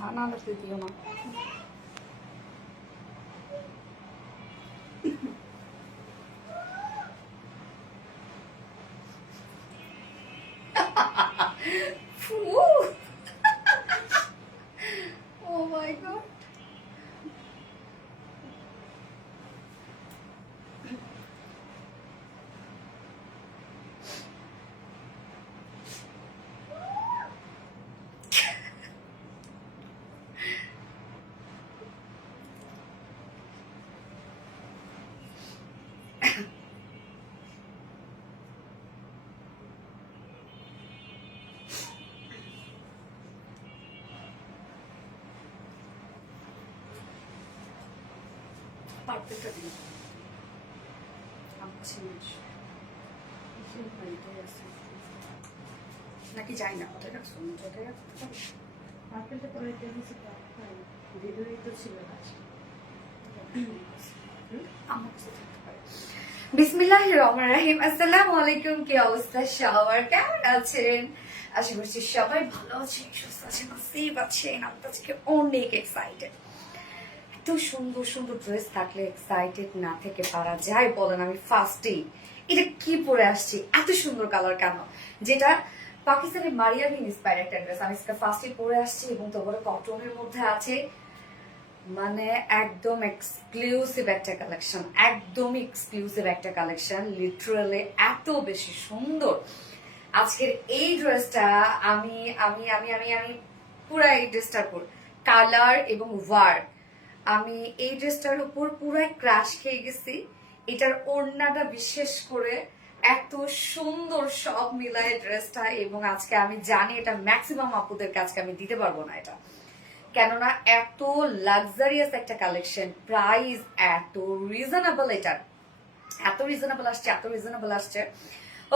না না লাগতে দিও না। Oh my god. পারফেক্টটা দিন নাকি যাই না কোথায় রাখছো কোথায় রাখতে পারি পারফেক্টটা করে দিয়েছি ভিডিওই তো ছিল আমার কাছে থাকতে পারে। বিসমিল্লাহির রহমানির রহিম। আসসালামু আলাইকুম। কি অবস্থা সবার, কেমন আছেন? আশা করছি সবাই ভালো আছেন, সুস্থ আছেন, সেফ আছেন। আমি আজকে অনেক এক্সাইটেড। এত সুন্দর সুন্দর ড্রেস থাকলে এক্সাইটেড না থেকে পারা যায় বলেন? আমি ফার্স্টেই এটা কি পরে আসছি, এত সুন্দর কালার কেন, যেটা পাকিস্তানি মারিয়াম ইন্সপায়ার একটা ড্রেস আমি ফার্স্টে পরে আসছি এবং তারপরে কটনের মধ্যে আছে। মানে একদম এক্সক্লুসিভ একটা কালেকশন, একদম এক্সক্লুসিভ একটা কালেকশন, লিটারালি এত বেশি সুন্দর। আজকের এই ড্রেসটা আমি আমি আমি আমি আমি পুরো এই ড্রেসটার উপর কালার এবং ওয়ার্ক, আমি এই ড্রেসটার উপর পুরো ক্রাশ খেয়ে গেছি। এটার ওড়নাটা বিশেষ করে এত সুন্দর, সব মিলায় ড্রেসটা। এবং আজকে আমি জানি এটা ম্যাক্সিমাম আপুদের কাছে আমি দিতে পারবো না এটা, কেননা এত লাক্সারিয়াস একটা কালেকশন, প্রাইস এত রিজনেবল, এটার এত রিজনেবল আসছে, এত রিজনেবল আসছে।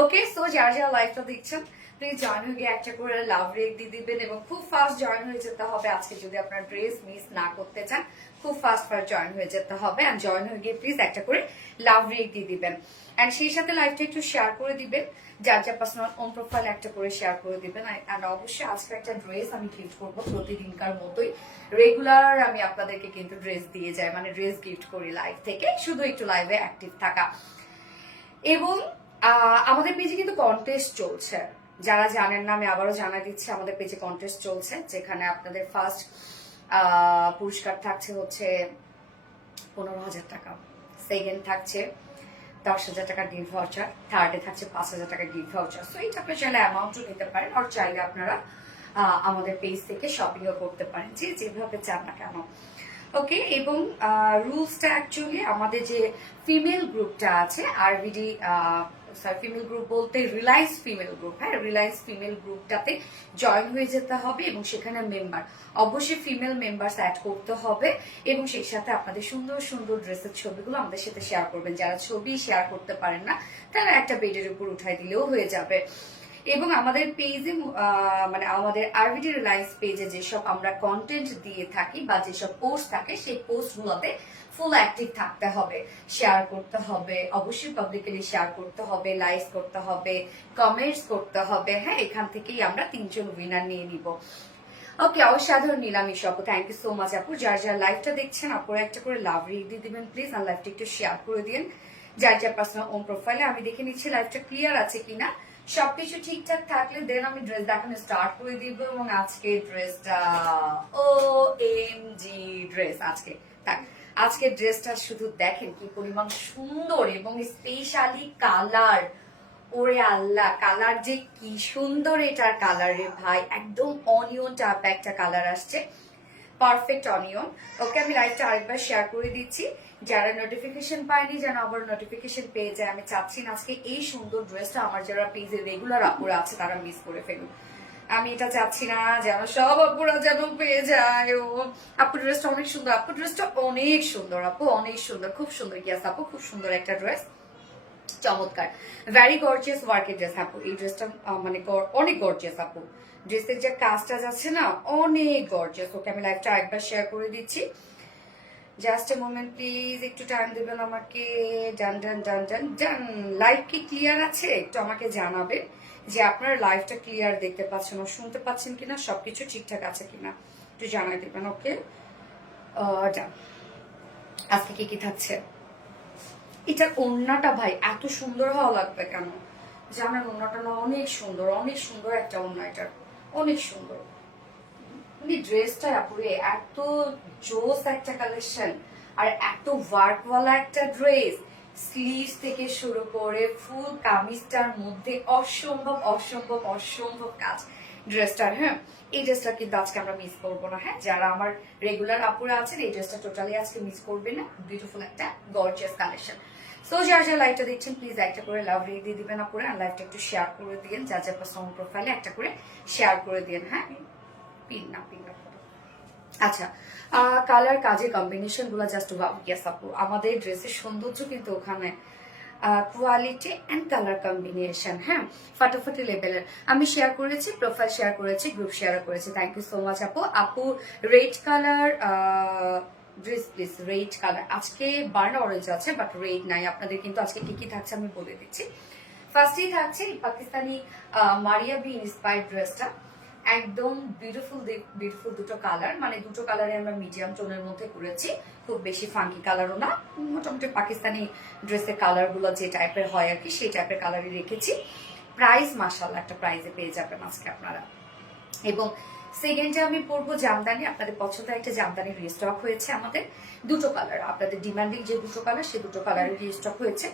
ওকে, সো যারা যারা লাইভটা দেখছেন প্লিজ জয়েন হয়ে গিয়ে একটা করে লাভ রেক দিয়ে দিবেন এবং খুব ফাস্ট জয়েন হয়ে যেতে হবে। আজকে যদি আপনার ড্রেস মিস না করতে চান খুব ফাস্ট জয়েন হয়ে যেতে হবে। অ্যান্ড জয়েন হয়ে গিয়ে প্লিজ একটা করে লাভ রেক দিয়ে দিবেন অ্যান্ড সেই সাথে লাইভটা একটু শেয়ার করে দিবেন, যার যার পার্সোনাল ওন প্রোফাইল একটা করে শেয়ার করে দিবেন। অ্যান্ড অবশ্যই আজকে একটা ড্রেস আমি গিফট করবো প্রতিদিনকার মতোই। রেগুলার আমি আপনাদেরকে কিন্তু ড্রেস দিয়ে যাই, মানে ড্রেস গিফট করি লাইভ থেকে, শুধু একটু লাইভে অ্যাক্টিভ থাকা। এবং আমাদের পেজে কিন্তু কন্টেস্ট চলছে, যারা জানেন না আমি আবারও জানা দিচ্ছি, আমাদের পেজে কন্টেস্ট চলছে যেখানে আপনাদের ফার্স্ট পুরস্কার থাকছে হচ্ছে 15,000 টাকা, সেকেন্ড থাকছে 10,000 টাকা গিফট ভাউচার, থার্ডে থাকছে 5,000 টাকা গিফট ভাউচার। সো এইটা আপনি চাইলে অ্যামাউন্টও নিতে পারেন, আর চাইলে আপনারা আমাদের পেজ থেকে শপিংও করতে পারেন, যেভাবে চান না কেন। ওকে, এবং রুলসটা অ্যাকচুয়ালি আমাদের যে ফিমেল গ্রুপটা আছে আরভিডি, ফিমেল গ্রুপ বলতে রিলায়েন্স ফিমেল গ্রুপ, হ্যাঁ রিলায়েন্স ফিমেল গ্রুপটাতে জয়েন হয়ে যেতে হবে এবং সেখানে মেম্বার অবশ্যই ফিমেল মেম্বার্স অ্যাড করতে হবে এবং সেই সাথে আপনাদের সুন্দর সুন্দর ড্রেসের ছবিগুলো আমাদের সাথে শেয়ার করবেন। যারা ছবি শেয়ার করতে পারেন না তারা একটা বেডের উপর উঠাই দিলেও হয়ে যাবে। এবং আমাদের পেজে মানে আমাদের আরভিডি রিলায়েন্স পেজে যেসব আমরা কন্টেন্ট দিয়ে থাকি বা যেসব পোস্ট থাকে সেই পোস্টগুলোতে ফুল অ্যাক্টিভ থাকতে হবে, শেয়ার করতে হবে, অবশ্যই পাবলিকলি শেয়ার করতে হবে, লাইক করতে হবে, কমেন্টস করতে হবে। হ্যাঁ, এখান থেকেই আমরা 3 জন উইনার নিয়ে নিব। ওকে, অসাধারণ নিলামি আপু, থ্যাংক ইউ সো মাচ আপু। যারা যারা লাইভটা দেখছেন আপুরা একটা করে লাভ রেট দিয়ে দিবেন প্লিজ, আর লাইভটা একটু শেয়ার করে দিন যার যার পার্সোনাল ওন প্রোফাইলে। আমি দেখে নিচ্ছি লাইভটা ক্লিয়ার আছে কিনা, সবকিছু ঠিকঠাক থাকলে দেন আমি ড্রেস দেখানো স্টার্ট করে দিব। এবং আজকে ড্রেসটা OMG ড্রেস, আজকে ড্রেসটা শুধু দেখেন কি পরিমাণ সুন্দর এবং স্পেশালি কালার। ওরে আল্লাহ, কালার যে কি সুন্দর, এটার কালার রে ভাই, একদম অনিয়ন টাইপ একটা কালার আসছে, পারফেক্ট অনিয়ন। ওকে, আমি লাইভটা আরেকবার শেয়ার করে দিচ্ছি, যারা নোটিফিকেশন পায়নি যেন আবার নোটিফিকেশন পেয়ে যায়। আমি চাচ্ছি না আজকে এই সুন্দর ড্রেসটা আমার যারা পেজে রেগুলার আপুরা আছে তারা মিস করে ফেলুন। আমি এটা চাচ্ছি না, যেন সব আপুরা যেন পেয়ে যায়। ও আপু ড্রেসটা অনেক সুন্দর, আপু ড্রেসটা অনেক সুন্দর, আপু অনেক সুন্দর, খুব সুন্দর। ইয়াস আপু, খুব সুন্দর একটা ড্রেস, চমৎকার, ভ্যারি গর্জিয়াস ওয়ার্কের ড্রেস আপু। এই ড্রেসটা মানে অনেক গর্জিয়াস আপু, ড্রেসের যে কাজটা যাচ্ছে না অনেক গর্জিয়াস। ওকে, আমি লাইভটা একবার শেয়ার করে দিচ্ছি, জাস্ট এ মোমেন্ট প্লিজ, একটু টাইম দেবেন আমাকে। ডান ডান ডান ডান ডান। লাইভ কি ক্লিয়ার আছে একটু আমাকে জানাবেন যে আপনার লাইভটা ক্লিয়ার দেখতে পাচ্ছেন ও শুনতে পাচ্ছেন কিনা, সবকিছু ঠিকঠাক আছে কিনা, একটু জানাই দেবেন। ওকে, আজকে কি কি থাকছে। এটার ওড়নাটা ভাই এত সুন্দর হওয়া লাগবে কেন জানেন? ওড়নাটা না অনেক সুন্দর, অনেক সুন্দর একটা ওড়না, এটার অনেক সুন্দর। মানে ড্রেসটা আপুরে এত জোস একটা কালেকশন, আর এত ওয়ার্কওয়ালা একটা ড্রেস, স্লিভ থেকে শুরু করে ফুল কামিজটার মধ্যে অসম্ভব অসম্ভব অসম্ভব কাজ ড্রেসটার। হ্যাঁ, এই ড্রেসটা কিন্তু আজকে আমরা মিস করবো না। হ্যাঁ, যারা আমার রেগুলার আপুরা আছেন এই ড্রেসটা টোটালি আজকে মিস করবে না। বিউটিফুল একটা গর্জিয়াস কালেকশন। সো যার যা লাইভটা দেখছেন প্লিজ একটা করে লাভ রেখে দিয়ে দিবেন আপুরা, আর লাইভটা একটু শেয়ার করে দিন, যার যার পার্সোনাল প্রোফাইলে একটা করে শেয়ার করে দিন। হ্যাঁ, পিন না আচ্ছা, কালার কাজের কম্বিনেশন গুলো জাস্ট ওয়াও। ইয়েস আপু, আমাদের ড্রেসের সৌন্দর্য কিন্তু ওখানে কোয়ালিটি এন্ড কালার কম্বিনেশন। হ্যাঁ, ফাটাফাটি লেভেলের। আমি শেয়ার করেছি, প্রোফাইল শেয়ার করেছি, গ্রুপ শেয়ার করেছি। থ্যাংক ইউ সো মাচ আপু। আপু red colour dress please, red colour. আজকে বার্ন অরেঞ্জ আছে বাট রেড নাই। আপনাদের কিন্তু আজকে কি কি থাকছে আমি বলে দিচ্ছি। ফার্স্টেই থাকছে পাকিস্তানি মারিয়া বি ইন্সপায়ার্ড ড্রেসটা, একদম বিউটিফুল বিউটিফুল দুটো কালার, মানে দুটো কালারে আমরা মিডিয়াম টোনের মধ্যে করেছি, খুব বেশি ফাঙ্কি কালারও না, মোটামুটি পাকিস্তানি ড্রেসের কালার গুলো যে টাইপের হয় আর কি সেই টাইপের কালারই রেখেছি। প্রাইস মাশাআল্লাহ একটা প্রাইসে পেয়ে যাবেন আজকে আপনারা। এবং সেকেন্ডে আমি পরবো জামদানি, আপনাদের পছন্দের একটা জামদানি রিস্টক হয়েছে আমাদের, দুটো কালার, আপনাদের ডিমান্ডিং যে দুটো কালার সে দুটো কালারের রিস্টক হয়েছে।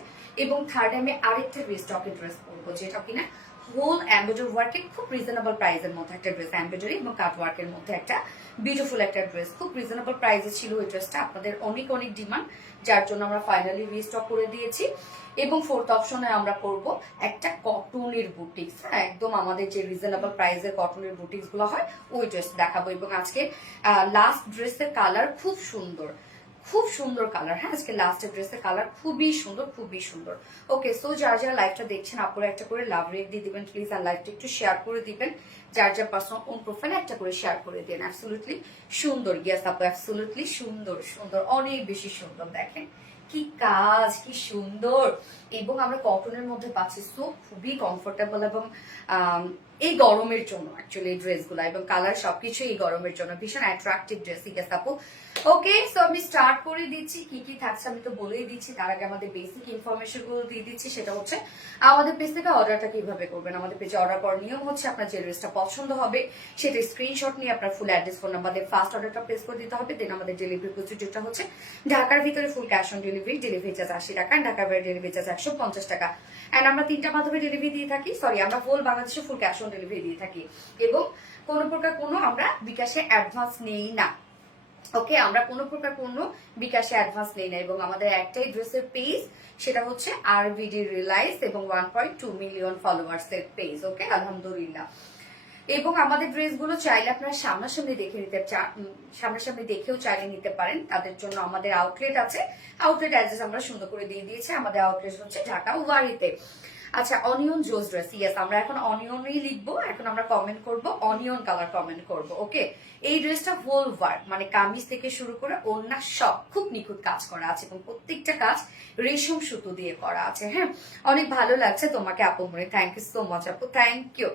এবং থার্ডে আমি আরেকটা রিস্টকের ড্রেস পরবো, যেটা কিনা হোল এমব্রয়ডারি ওয়ার্কের খুব রিজনেবল প্রাইসের মধ্যে একটা ড্রেস, এমব্রয়ডারি এবং কাট ওয়ার্কের মধ্যে একটা বিউটিফুল একটা ড্রেস, খুব রিজনেবল প্রাইসে ছিল ওই ড্রেসটা, আপনাদের অনেক অনেক ডিমান্ড, যার জন্য আমরা ফাইনালি রিস্টক করে দিয়েছি। এবং ফোর্থ অপশনে আমরা করব একটা কটনের বুটিক্স, একদম আমাদের যে রিজনেবল প্রাইসের কটনের বুটিক্স গুলো হয় ওই ড্রেস দেখাবো। এবং আজকে লাস্ট ড্রেসের কালার খুব সুন্দর, খুব সুন্দর কালার। হ্যাঁ, আজকে লাস্টের ড্রেসের কালার খুবই সুন্দর, খুবই সুন্দর। ওকে, সো যারা যারা লাইভটা দেখছেন আপনারা একটা করে লাভ রেট দিয়ে দিবেন প্লিজ, আর লাইভটা একটু শেয়ার করে দিবেন, যার যার পার্সোনাল ওন প্রোফাইলে একটা করে শেয়ার করে দিন। অ্যাবসলিউটলি সুন্দর, ইয়েস আপু অ্যাবসলিউটলি সুন্দর, সুন্দর, অনেক বেশি সুন্দর। দেখেন কি কাজ, কি সুন্দর। এবং আমরা কটনের মধ্যে পাচ্ছি, সো খুবই কমফোর্টেবল। এবং এই গরমের জন্য অ্যাকচুয়ালি এই ড্রেসগুলো এবং কালার সবকিছু এই গরমের জন্য ভীষণ অ্যাট্রাকটিভ ড্রেস। ঠিক আছে আপু, ওকে, সো আমি স্টার্ট করে দিচ্ছি। কি কি থাকছে আমি তো বলেই দিচ্ছি, তার আগে আমাদের বেসিক ইনফরমেশন গুলো দিয়ে দিচ্ছি। সেটা হচ্ছে আমাদের পেজ থেকে অর্ডারটা কিভাবে করবেন। আমাদের পেজে অর্ডার করার নিয়ম হচ্ছে আপনার যে ড্রেসটা পছন্দ হবে সেটা স্ক্রিনশট নিয়ে আপনার ফুল অ্যাড্রেস ফোন নাম্বার দিয়ে ফার্স্ট অর্ডারটা প্লেস করে দিতে হবে। দেন আমাদের ডেলিভারি প্রসিডিউরটা হচ্ছে ঢাকার ভিতরে full cash on delivery, delivery charge 80 টাকা, ঢাকার বাইরে ডেলিভারি চার্জ 150 টাকা। এন্ড আমরা 3টা মাধ্যমে ডেলিভারি দিয়ে থাকি, সরি আমরা হোল বাংলাদেশে ফুল ক্যাশ অন ডেলিভারি দিয়ে থাকি। এবং কোনো প্রকার কোনো আমরা বিকাশে অ্যাডভান্স নেই না। ওকে, আমরা কোনো প্রকার কোনো বিকাশে অ্যাডভান্স নেই না। এবং আমাদের একটাই ড্রেসের পেজ, সেটা হচ্ছে আরভিডি রিলাইজ এবং 1.2 মিলিয়ন ফলোয়ার্স এর পেজ। ওকে, আলহামদুলিল্লাহ। এবং আমাদের ড্রেসগুলো চাইলে আপনারা সামনাসামনি দেখে নিতে, সামনাসামনি দেখেও চাইলে নিতে পারেন। তাদের জন্য আমাদের আউটলেট আছে, আউটলেট অ্যাড্রেস আমরা সুন্দর করে দিয়ে দিয়েছি। আমাদের আউটলেট হচ্ছে ঢাকা ওয়ারিতে। আচ্ছা, অনিয়ন জোস ড্রেস, ইয়েস আমরা এখন অনিয়নই লিখবো, এখন আমরা কমেন্ট করব অনিয়ন কালার কমেন্ট করব। ওকে, এই ড্রেসটা হোল ওয়ার্ক, মানে কামিজ থেকে শুরু করে ওড়না সব খুব নিখুঁত কাজ করা আছে এবং প্রত্যেকটা কাজ রেশম সুতো দিয়ে করা আছে। হ্যাঁ, অনেক ভালো লাগছে তোমাকে আপু মনে, থ্যাংক ইউ সো মাচ আপু, থ্যাংক ইউ।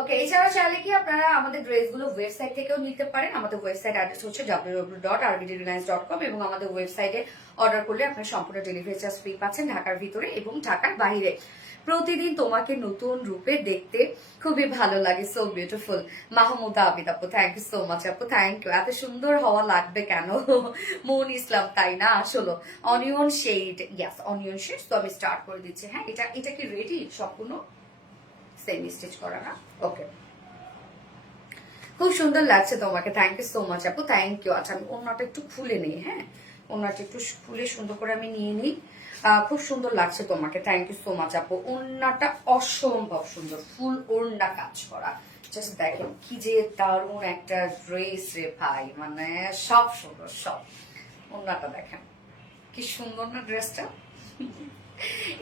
ওকে, এছাড়াও চাইলে কি আপনারা আমাদের ড্রেসগুলো ওয়েবসাইট থেকেও নিতে পারেন। আমাদের ওয়েবসাইট অ্যাড্রেস হচ্ছে www.rvdreliance.com এবং আমাদের ওয়েবসাইটে অর্ডার করলে আপনারা সম্পূর্ণ ডেলিভারি চার্জ ফ্রি পাচ্ছেন ঢাকার ভিতরে এবং ঢাকার বাইরে। প্রতিদিন তোমাকে নতুন রূপে দেখতে খুবই ভালো লাগে, সো বিউটিফুল। মাহমুদা আবিদ আপু, থ্যাংক ইউ সো মাচ আপু, থ্যাংক ইউ। এত সুন্দর হওয়া লাগবে কেন মন ইসলাম, তাই না? আসলে অনিয়ন শেড, ইয়াস অনিয়ন শেড। তো আমি স্টার্ট করে দিচ্ছি। হ্যাঁ, এটা কি রেডি সম্পূর্ণ সেমি স্টিচ করা না? ওকে, খুব সুন্দর লাগছে তোমাকে, থ্যাংক ইউ সো মাচ আপু, থ্যাংক ইউ। আচ্ছা, আমি ওড়নাটা একটু খুলে নিই। হ্যাঁ, ওড়নাটা একটু খুলে সুন্দর করে আমি নিয়ে নিই। খুব সুন্দর লাগছে তোমাকে, থ্যাংক ইউ সো মাচ আপু। ওড়নাটা অসম্ভব সুন্দর, ফুল ওড়না কাজ করা। জাস্ট দেখেন কি যে দারুণ একটা ড্রেস রে ভাই, মানে সব সুন্দর সব। ওড়নাটা দেখেন কি সুন্দর না ড্রেসটা।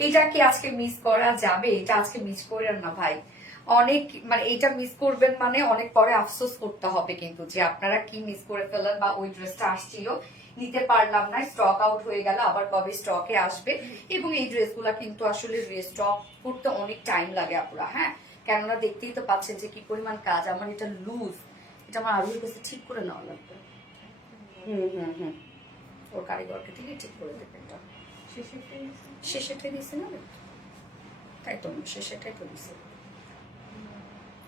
এটা কি আজকে মিস করা যাবে? এটা আজকে মিস করেন না ভাই, অনেক মানে এটা মিস করবেন মানে অনেক পরে আফসোস করতে হবে কিন্তু, যে আপনারা কি মিস করে ফেলেন বা ওই ড্রেসটা আসছিল নিতে পারলাম না, স্টক আউট হয়ে গেল, আবার কবে স্টকে আসবে। এবং এই ড্রেসগুলা কিন্তু আসলে রিস্টক করতে অনেক টাইম লাগে আপুরা। হ্যাঁ, কেননা দেখতেই তো পাচ্ছেন যে কি পরিমাণ কাজ। আমার এটা লুজ এটা আমার আরুর কাছে ঠিক করে নেওয়া লাগবে। হুম, ওর কারিগরকে থেকে ঠিক করে দেবে। এটা শেষেরটাই দিছে না, তাই তো শেষেরটাই তো দিছে,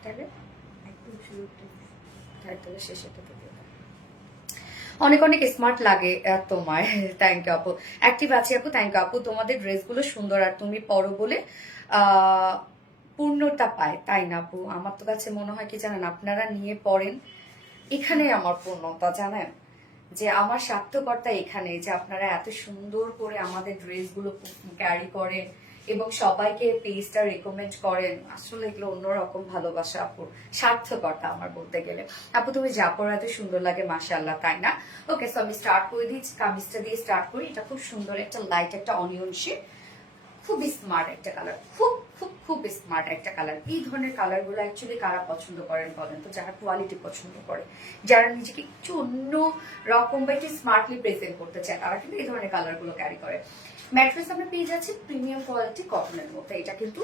তাহলে তাহলে শেষেরটা তো দিয়ে দাও। অনেক অনেক স্মার্ট লাগে তোমার, থ্যাংক ইউ আপু। অ্যাক্টিভ আছি আপু, থ্যাংক ইউ আপু। তোমাদের ড্রেসগুলো সুন্দর আর তুমি পরো বলে পূর্ণতা পায়, তাই না আপু? আমার তো কাছে মনে হয় কি জানেন, আপনারা নিয়ে পড়েন, এখানে আমার পূর্ণতা জানেন, যে আমার সার্থকতা এখানে, যে আপনারা এত সুন্দর করে আমাদের ড্রেসগুলো ক্যারি করেন এবং সবাইকে পেজটা রেকমেন্ড করেন, আসলে এগুলো অন্যরকম ভালোবাসা আপু, সার্থকতা আমার বলতে গেলে। আপু তুমি যা পরো এত সুন্দর লাগে মাশাআল্লাহ, তাই না? ওকে, সো আমি স্টার্ট করে দিচ্ছি, কামিজটা দিয়ে স্টার্ট করি। এটা খুব সুন্দর একটা লাইট একটা অনিয়ন শেড, খুবই স্মার্ট একটা কালার, খুব খুব খুব স্মার্ট একটা কালার। এই ধরনের কালার গুলো অ্যাকচুয়ালি কারা পছন্দ করেন বলেন তো? যারা কোয়ালিটি পছন্দ করে, যারা নিজেকে একটু অন্য রকম বা একটু স্মার্টলি প্রেজেন্ট করতে চায়, তারা কিন্তু এই ধরনের কালার গুলো ক্যারি করে। ম্যাট্রেস আমরা পেয়ে যাচ্ছি প্রিমিয়াম কোয়ালিটি কটনের মধ্যে। এটা কিন্তু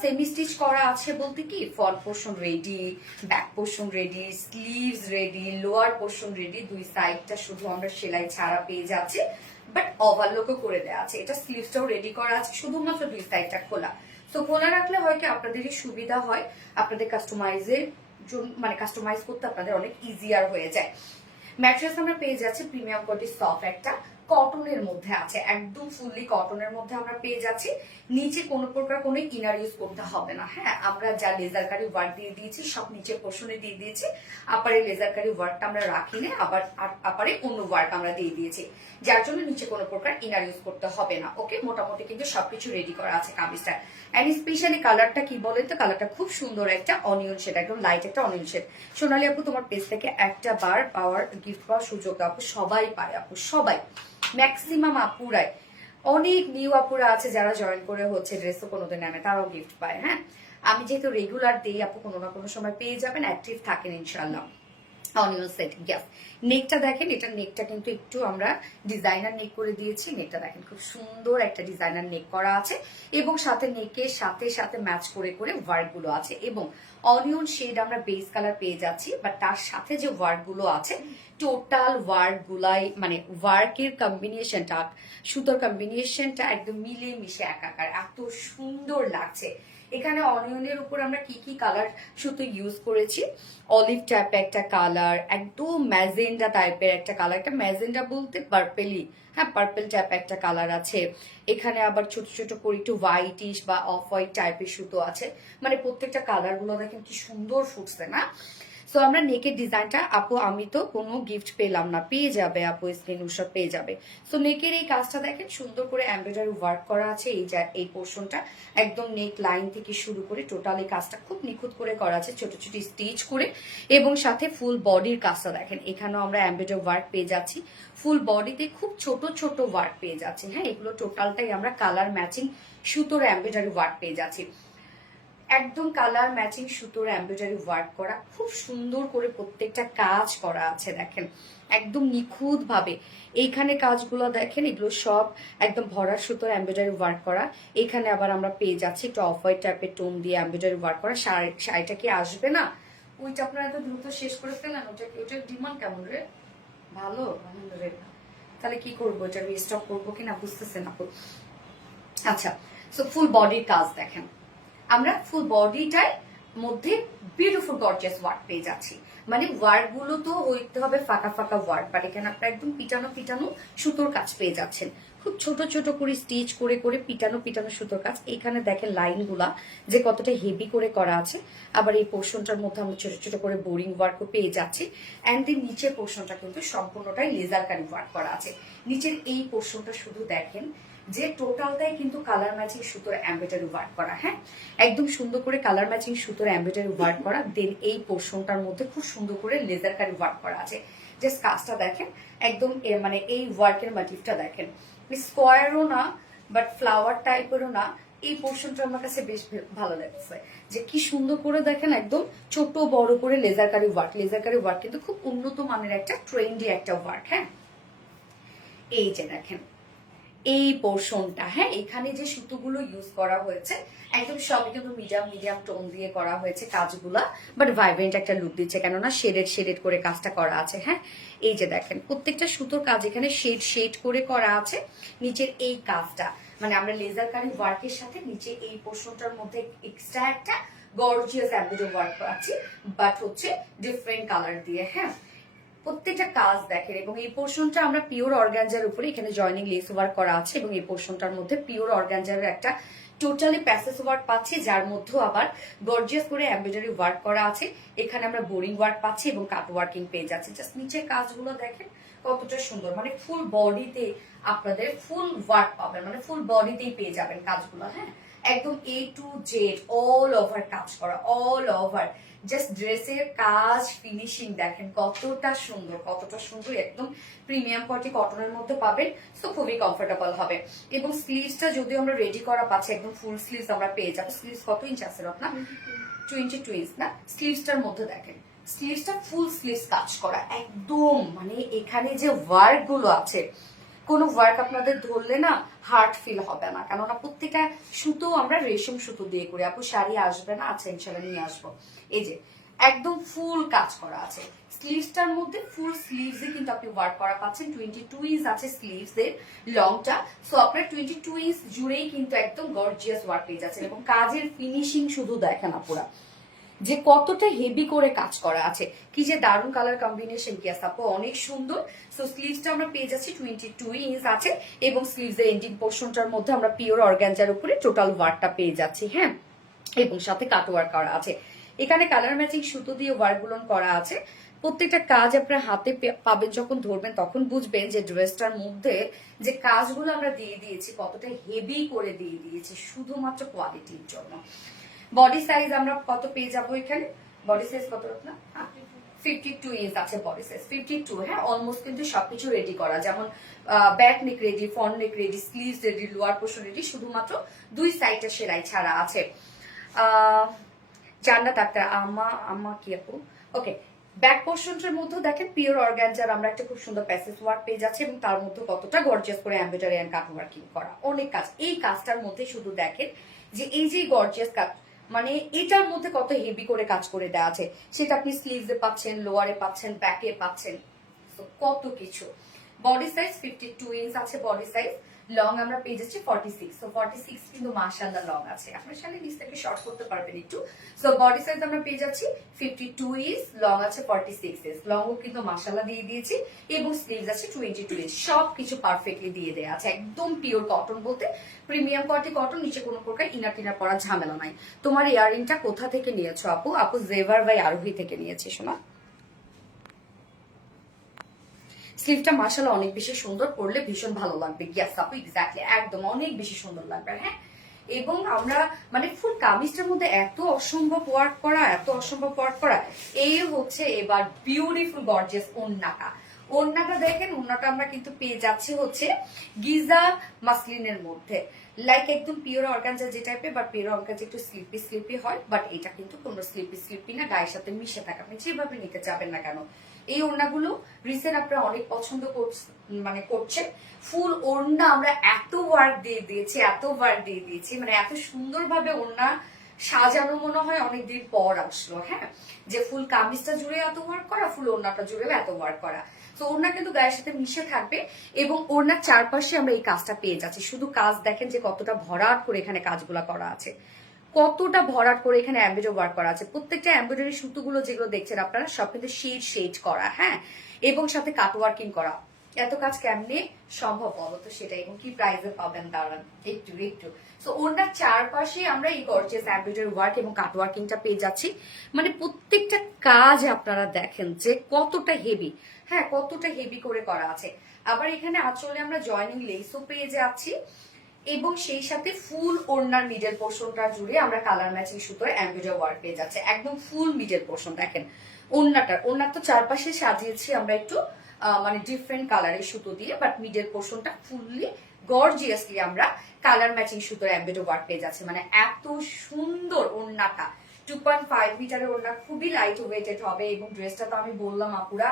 সেমি স্টিচ করা আছে, বলতে কি front portion ready, back portion ready, sleeves ready, lower portion ready, দুই সাইডটা শুধু আমরা সেলাই ছাড়া পেয়ে যাচ্ছি, বাট ওভারলোকও করে দেওয়া আছে। এটা স্লিভসটাও রেডি করা আছে, শুধুমাত্র দুই সাইডটা খোলা। তো খোলা রাখলে হয় কি, আপনাদেরই সুবিধা হয়, আপনাদের কাস্টমাইজের মানে কাস্টমাইজ করতে আপনাদের অনেক ইজিয়ার হয়ে যায়। ম্যাট্রেস আমরা পেয়ে যাচ্ছি প্রিমিয়াম কোয়ালিটি সফট একটা কটনের মধ্যে আছে, একদম ফুললি কটনের মধ্যে আমরা পেয়ে যাচ্ছি। নিচে কোনো প্রকার কোনো ইনার ইউজ করতে হবে না। হ্যাঁ, আমরা যা লেজারকারি ওয়ার্ক দিয়ে দিয়েছি সব নিচে পোর্শনে দিয়ে দিয়েছি। আপারে লেজারকারি ওয়ার্কটা আমরা রাখিনি, আবার আপারে অন্য ওয়ার্ক আমরা দিয়ে দিয়েছি, যার জন্য নিচে কোনো প্রকার ইনার ইউজ করতে হবে না। ওকে, মোটামুটি কিন্তু সবকিছু রেডি করা আছে কামিজটা। এন্ড স্পেশালি কালারটা কি বলেন তো, কালারটা খুব সুন্দর একটা অনিয়ন শেড, একদম লাইট একটা অনিয়ন শেড। সোনালী আপু তোমার পেজ থেকে একটা বার পাওয়ার গিফট পাওয়ার সুযোগ আপু সবাই পায় আপু, সবাই, ম্যাক্সিমাম আপুরাই। অনেক নিউ আপুরা আছে যারা জয়েন করে হচ্ছে ড্রেসও কোনোদিন নেয়, তারাও গিফট পায়। হ্যাঁ, আমি যেহেতু রেগুলার দিই আপু, কোনো না কোনো সময় পেয়ে যাবেন, অ্যাক্টিভ থাকেন ইনশাল্লাহ। Onion set, gas. নেকটা দেখেন, এটা নেকটা কিন্তু একটু আমরা ডিজাইনার নেক করে দিয়েছি। নেকটা দেখেন, খুব সুন্দর একটা ডিজাইনার নেক করা আছে এবং সাথে নেকের সাথে সাথে ম্যাচ করে করে ওয়ার্ক গুলো আছে এবং অনিয়ন শেড আমরা বেস কালার পেয়ে যাচ্ছি, বাট তার সাথে যে ওয়ার্ক গুলো আছে টোটাল ওয়ার্ক গুলাই, মানে ওয়ার্কের কম্বিনেশনটা, সুতোর কম্বিনেশনটা একদম মিলে মিশে একাকার, এত সুন্দর লাগছে। এখানে অনিয়নের উপর আমরা কি কি কালার সুতো ইউজ করেছি, অলিভ টাইপের একটা কালার, একদম ম্যাজেন্ডা টাইপের একটা কালার, একটা ম্যাজেন্ডা বলতে পার্পেলি, হ্যাঁ পার্পেল টাইপ একটা কালার আছে। এখানে আবার ছোট ছোট করে একটু হোয়াইটিশ বা অফ হোয়াইট টাইপের সুতো আছে, মানে প্রত্যেকটা কালার গুলো দেখেন কি সুন্দর ফুটছে না। সো আমরা নেকের ডিজাইনটা, আপু আমি তো কোনো গিফট পেলাম না, পেয়ে যাবে আপু, স্ক্রিনশট পেয়ে যাবে। সো নেকের এই কাজটা দেখেন, সুন্দর করে এমব্রয়ডারি ওয়ার্ক করা আছে। এই পোর্শনটা একদম নেক লাইন থেকে শুরু করে টোটাল এই কাজটা খুব নিখুঁত করে করা আছে, ছোট ছোট স্টিচ করে, এবং সাথে ফুল বডির কাজটা দেখেন, এখানেও আমরা এমব্রয়ডারি ওয়ার্ক পেয়ে যাচ্ছি, ফুল বডিতে খুব ছোট ছোট ওয়ার্ক পেয়ে যাচ্ছি। হ্যাঁ, এগুলো টোটালটাই আমরা কালার ম্যাচিং সুতোর এমব্রয়ডারি ওয়ার্ক পেয়ে যাচ্ছি, একদম কালার ম্যাচিং সুতোর এমব্রয়ডারি ওয়ার্ক করা, খুব সুন্দর করে প্রত্যেকটা কাজ করা আছে দেখেন, একদম নিখুঁত ভাবে। এইখানে কাজগুলো দেখেন, এগুলো সব একদম ভরার সুতোর এমব্রয়ডারি ওয়ার্ক করা। এখানে আবার আমরা পেয়ে যাচ্ছি একটু অফ হোয়াইট টাইপের টোন দিয়ে এমব্রয়ডারি ওয়ার্ক করা। শাড়িটা কি আসবে না? ওইটা আপনারা এত দ্রুত শেষ করে ফেলেন, ওটার ডিমান্ড কেমন রে? ভালো, আলহামদুলিল্লাহ। তাহলে কি করবো, এটা রিস্টক করবো কিনা বুঝতেছেন আপু। আচ্ছা, সো ফুল বডির কাজ দেখেন, আমরা ফুল বডিটাই মধ্যে বিউটিফুল গর্জিয়াস ওয়ার্ক পেয়ে যাচ্ছি। মানে ওয়ার্ক গুলো তো হইতে হবে ফাঁকা ফাঁকা ওয়ার্ক, বাট এখানে আপনার একদম পিটানো পিটানো সুতোর কাজ পেয়ে যাচ্ছেন, খুব ছোট ছোট করে স্টিচ করে করে পিটানো পিটানো সুতোর কাজ। এইখানে দেখেন লাইন গুলা যে কতটা হেভি করে করা আছে। আবার এই পোর্শনটার মধ্যে আমরা ছোট ছোট করে বোরিং ওয়ার্কও পেয়ে যাচ্ছি। অ্যান্ড দেন নিচের পোর্শনটা কিন্তু সম্পূর্ণটাই লেজার কারি ওয়ার্ক করা আছে। নিচের এই পোর্শনটা শুধু দেখেন যে টোটালটাই কিন্তু কালার ম্যাচিং সুতোর এমব্রয়ডারি ওয়ার্ক করা। হ্যাঁ, একদম সুন্দর করে কালার ম্যাচিং সুতোর এমব্রয়ডারি ওয়ার্ক করা। দেন এই পোর্শনটার মধ্যে খুব সুন্দর করে লেজার কারি ওয়ার্ক করা আছে। জাস্ট কাজটা দেখেন, একদম মানে এই ওয়ার্কের মোটিভটা দেখেন, স্কোয়ারও না বাট ফ্লাওয়ার টাইপেরও না। এই পোর্শনটা আমার কাছে বেশ ভালো লাগছে, যে কি সুন্দর করে দেখেন, একদম ছোট বড় করে লেজার কারি ওয়ার্ক। লেজার কারি ওয়ার্ক কিন্তু খুব উন্নত মানের একটা ট্রেন্ডি একটা ওয়ার্ক। হ্যাঁ, এই যে দেখেন, এই পোর্শনটা, হ্যাঁ এখানে যে সুতোগুলো ইউজ করা হয়েছে একদম সবই কিন্তু মিডিয়াম টোন দিয়ে করা হয়েছে কাজগুলা, বাট ভাইব্রেন্ট একটা লুক দিচ্ছে, কেননা শেডেড করে কাজটা করা আছে। হ্যাঁ এই যে দেখেন প্রত্যেকটা সুতোর কাজ এখানে শেড করে করা আছে। নিচের এই কাজটা মানে আমরা লেজার কারি ওয়ার্কের সাথে নিচে এই পোর্শনটার মধ্যে এক্সট্রা একটা গর্জিয়াস এমব্রয়ডারি ওয়ার্ক পাচ্ছি, বাট হচ্ছে ডিফারেন্ট কালার দিয়ে। হ্যাঁ প্রত্যেকটা কাজ দেখেন, এবং এই পোর্শনটা আমরা পিওর অর্গানজার উপরে এখানে জয়নিং লেস ওয়ার্ক করা আছে, এবং এই পোর্শনটার মধ্যে পিওর অর্গানজার একটা টোটালি প্যাসেজ ওয়ার্ক পাচ্ছি, যার মধ্যেও আবার গর্জিয়াস করে এমব্রয়ডারি ওয়ার্ক করা আছে। এখানে আমরা বোরিং ওয়ার্ক পাচ্ছি এবং কাট ওয়ার্কিং পেয়ে যাচ্ছে। জাস্ট নিচের কাজগুলো দেখেন কতটা সুন্দর, মানে ফুল বডিতে আপনাদের ফুল ওয়ার্ক পাবেন, মানে ফুল বডিতেই পেয়ে যাবেন কাজগুলো। হ্যাঁ একদম A to Z all over কাজ করা, অল ওভার। জাস্ট ড্রেসের কাজ ফিনিশিং দেখেন কতটা সুন্দর, একদম প্রিমিয়াম কোয়ালিটি কটনের মধ্যে পাবেন, তো খুবই কমফোর্টেবল হবে। এবং স্লিভসটা যদিও আমরা রেডি করা পাচ্ছি, একদম ফুল স্লিভস আমরা পেয়ে যাবো। স্লিভস কত ইঞ্চ আছে আপনার? 22 ইঞ্চ না? স্লিভসটার মধ্যে দেখেন স্লিভসটা ফুল স্লিভস কাজ করা একদম, মানে এখানে যে ওয়ার্ক গুলো আছে কোনো ওয়ার্ক আপনাদের ধরলে না হার্ড ফিল হবে না, কেননা প্রত্যেকটা সুতো আমরা রেশম সুতো দিয়ে করি। আপু শাড়ি আসবে না? আচ্ছা ইনশাল্লাহ নিয়ে আসবো। এই যে একদম ফুল কাজ করা আছে স্লিভসটার মধ্যে, ফুল স্লিভস এ কিন্তু আপনি ওয়ার্ক করা পাচ্ছেন। 22 ইঞ্চ আছে স্লিভস এর লংটা, সো আপনার 22 ইঞ্চ জুড়েই কিন্তু একদম গর্জিয়াস ওয়ার্ক পেয়ে যাচ্ছেন। এবং কাজের ফিনিশিং শুধু দেখেন আপুরা যে কতটা হেভি করে কাজ করা আছে, কি যে দারুণ কালার কম্বিনেশন, কি আছে আপু অনেক সুন্দর। সো স্লিভসটা আমরা পেয়ে যাচ্ছি 22 ইঞ্চ আছে, এবং স্লিভস এর এন্ডিং পোর্শনটার মধ্যে আমরা পিওর অর্গানজার উপরে টোটাল ওয়ার্কটা পেয়ে যাচ্ছি। হ্যাঁ এবং সাথে কাট ওয়ার্ক করা আছে। এখানে কালার ম্যাচিং সুতো দিয়ে ওয়ার্ক গুলো করা আছে। প্রত্যেকটা কাজ আপনার হাতে পাবেন, যখন ধরবেন তখন বুঝবেন যে ড্রেসটার মধ্যে যে কাজগুলো আমরা দিয়ে দিয়েছি কতটা হেভি করে দিয়ে দিয়েছি শুধুমাত্র কোয়ালিটির জন্য। বডি সাইজ আমরা কত পেয়ে যাবো এখানে? বডি সাইজ কত আপনার? 52 ইঞ্চ আছে বডি সাইজ, 52। হ্যাঁ অলমোস্ট কিন্তু সবকিছু রেডি করা, যেমন ব্যাক নেক রেডি, ফ্রন্ট নেক ready, sleeves ready, lower portion ready, শুধুমাত্র দুই সাইডে সেলাই ছাড়া আছে। জান্নাত আক্তার আমা কি আপু? ওকে ব্যাক পোর্শনটার মধ্যে দেখেন পিওর অর্গানজার আমরা একটা খুব সুন্দর প্যাসেজ ওয়ার্ক পেয়ে যাচ্ছে, এবং তার মধ্যে কতটা গর্জিয়াস করে এমব্রয়ডারি এন্ড কাট ওয়ার্কিং করা, অনেক কাজ। এই কাজটার মধ্যে শুধু দেখেন যে এই যে গর্জিয়াস কাজ, মানে এটার মধ্যে কত হেভি করে কাজ করে দেওয়া আছে, সেটা আপনি স্লিভস এ পাচ্ছেন, লোয়ারে পাচ্ছেন, ব্যাকে পাচ্ছেন, কত কিছু। বডি সাইজ 52 ইঞ্চ আছে বডি সাইজ, লং আমরা পেয়ে যাচ্ছি 46। সো 46 কিন্তু মাশাআল্লাহ লং আছে, আপনার সামনে নিচ থেকে শর্ট করতে পারবেন একটু। সো বডি সাইজ আমরা পেয়ে যাচ্ছি 52 ইঞ্চ, লং আছে 46 ইঞ্চ, লংও কিন্তু মাশাআল্লাহ দিয়ে দিয়েছি, এবং স্লিভস আছে 22 ইঞ্চ, সবকিছু পারফেক্টলি দিয়ে দেয়া আছে। একদম পিওর কটন বলতে প্রিমিয়াম কোয়ালিটি কটন, নিচে কোনো প্রকার ইনার টিনার পরার ঝামেলা নাই। তোমার ইয়াররিংটা কোথা থেকে নিয়েছো আপু? আপু জেভার বাই আরোহী থেকে নিয়েছি শোনা। স্লিভটা মাশাআল্লাহ অনেক বেশি সুন্দর, পরলে ভীষণ ভালো লাগবে। ইয়েস আপু এক্স্যাক্টলি, একদম অনেক বেশি সুন্দর লাগবে। হ্যাঁ এবং আমরা মানে ফুল কামিজটার মধ্যে এত অসম্ভব ওয়ার্ক করা, এই হচ্ছে এবার বিউটিফুল গর্জিয়াস ওন্নাটা দেখেন, ওন্নাটা আমরা কিন্তু পেয়ে যাচ্ছি হচ্ছে গিজা মাসলিনের মধ্যে, লাইক একদম পিওর অর্গানজা যে টাইপের, বাট পিওর অর্গানজা একটু স্লিপি হয়, বাট এটা কিন্তু কোনো স্লিপি না, গায়ের সাথে মিশে থাকে, আপনি যেভাবে নিতে চাবেন না কেন। এই ওড়নাগুলো রিসেন্ট আপনারা অনেক পছন্দ করছেন। ফুল ওড়না আমরা এত ওয়ার্ক দিয়ে দিয়েছি, মানে এত সুন্দরভাবে ওড়না সাজানো মনে হয় অনেকদিন পর আসলো। হ্যাঁ যে ফুল কামিজটা জুড়ে এত ওয়ার্ক করা, ফুল ওড়নাটা জুড়েও এত ওয়ার্ক করা। তো ওড়না কিন্তু গায়ের সাথে মিশে থাকবে, এবং ওড়নার চারপাশে আমরা এই কাজটা পেয়ে যাচ্ছি। শুধু কাজ দেখেন যে কতটা ভরাট করে এখানে কাজগুলা করা আছে, কতটা ভরাট করে এখানে এমব্রয়ডারি ওয়ার্ক করা আছে। প্রত্যেকটা এমব্রয়ডারি সুতোগুলো যেগুলো দেখছেন আপনারা সব কিন্তু শেড করা, হ্যাঁ এবং সাথে কাট ওয়ার্কিং করা। এত কাজ কেমনে সম্ভব বলো তো সেটা, এবং কি প্রাইসে পাবেন দাঁড়ান একটু। সো ওনার চারপাশে আমরা এই গর্জিয়াস এমব্রয়ডারি ওয়ার্ক এবং কাট ওয়ার্কিংটা পেয়ে যাচ্ছি। মানে প্রত্যেকটা কাজ আপনারা দেখেন যে কতটা হেভি, হ্যাঁ কতটা হেভি করে করা আছে। আবার এখানে আঁচলে আমরা জয়নিং লেসও পেয়ে যাচ্ছি, এবং সেই সাথে ফুল ওড়নার মিডল পোর্শনটা জুড়ে আমরা কালার ম্যাচিং সুতোর এমব্রয়ডারি ওয়ার্ক পেয়ে যাচ্ছে, একদম ফুল মিডল পোর্শন। দেখেন ওড়নার তো চারপাশে সাজিয়েছি আমরা একটু মানে ডিফারেন্ট কালারের সুতো দিয়ে, বাট মিডল পোর্শনটা ফুললি গর্জিয়াসলি আমরা কালার ম্যাচিং সুতোর এমব্রয়ডারি ওয়ার্ক পেয়ে যাচ্ছে। মানে এত সুন্দর ওড়নাটা, 2.5 মিটারের ওড়না, খুবই লাইট ওয়েটেড হবে, এবং ড্রেসটা তো আমি বললাম আপুরা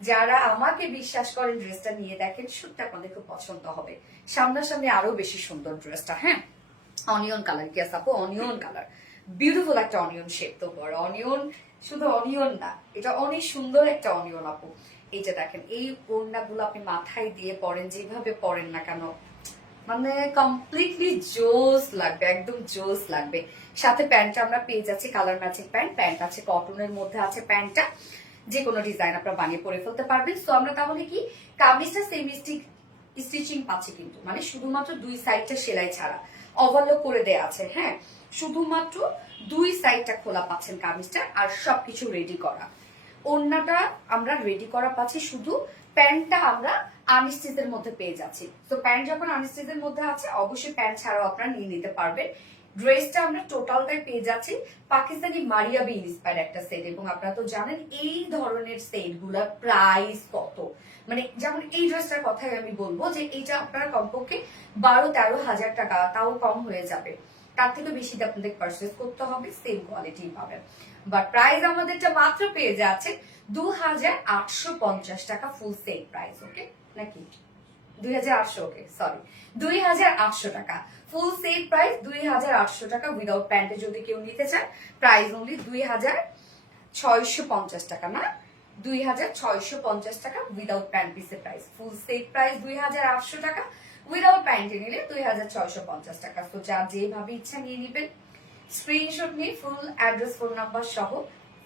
যারা আমাকে বিশ্বাস করেন ড্রেসটা নিয়ে দেখেন, সত্যি আপনাদের খুব পছন্দ হবে। সামনাসামনি আরো বেশি সুন্দর ড্রেসটা। হ্যাঁ, অনিয়ন কালার, কি আপু অনিয়ন কালার, বিউটিফুল একটা অনিয়ন শেপ। তো বড় অনিয়ন, শুধু অনিয়ন না, এটা অনেক সুন্দর একটা অনিয়ন আপু। এই যে দেখেন, এই ওড়নাগুলো আপনি মাথায় দিয়ে পরেন, যেভাবে পরেন না কেন মানে কমপ্লিটলি জোস লাগবে, একদম জোস লাগবে। সাথে প্যান্টটা আমরা পেয়ে যাচ্ছি কালার ম্যাচিং প্যান্ট। প্যান্ট আছে কটনের মধ্যে আছে প্যান্টটা, যে কোনো ডিজাইন আপনারা বানিয়ে পরে ফেলতে পারবেন। তো আমরা তাহলে কি কামিজটা সেমি স্টিচিং পাচ্ছি, কিন্তু মানে শুধুমাত্র দুই সাইডটা সেলাই ছাড়া ওভারলক করে দেয়া আছে। হ্যাঁ, শুধুমাত্র দুই সাইডটা খোলা পাচ্ছেন কামিজটা, আর সবকিছু রেডি করা। ওড়নাটা আমরা রেডি করা পাচ্ছি, শুধু প্যান্টটা আমরা আনস্টিচের মধ্যে পেয়ে যাচ্ছি। তো প্যান্ট যখন আনস্টিচের মধ্যে আছে, অবশ্যই প্যান্ট ছাড়াও আপনারা নিয়ে নিতে পারবেন। ড্রেসটা আমরা টোটালটাই পেয়ে যাচ্ছি পাকিস্তানি মারিয়াবি ইন্সপায়ার একটা সেট। এবং আপনারা তো জানেন এই ধরনের সেট গুলার প্রাইস কত। মানে যেমন এই ড্রেসটার কথাই আমি বলবো যে এইটা আপনারা কমপক্ষে 12-13 হাজার টাকা, তাও কম হয়ে যাবে। তার থেকে বেশি আপনাদের পারচেস করতে হবে, সেম কোয়ালিটি পাবেন। বাট প্রাইস আমাদেরটা মাত্র পেয়ে যাচ্ছে 2850 টাকা ফুল সেট প্রাইস। ওকে নাকি 2800? ওকে সরি, 2800 টাকা ফুল সেট প্রাইস। 2800 টাকা উইদাউট প্যান্টে যদি কেউ নিতে চান, প্রাইস অনলি 2650 টাকা, না 2650 টাকা উইদাউট প্যান্ট পিসের প্রাইস। ফুল সেট প্রাইস 2800 টাকা, উইদাউট প্যান্টে নিলে 2650 টাকা। তো যার যেভাবে ইচ্ছা নিয়ে নিবেন, স্ক্রিনশট নিয়ে ফুল অ্যাড্রেস ফোন নাম্বার সহ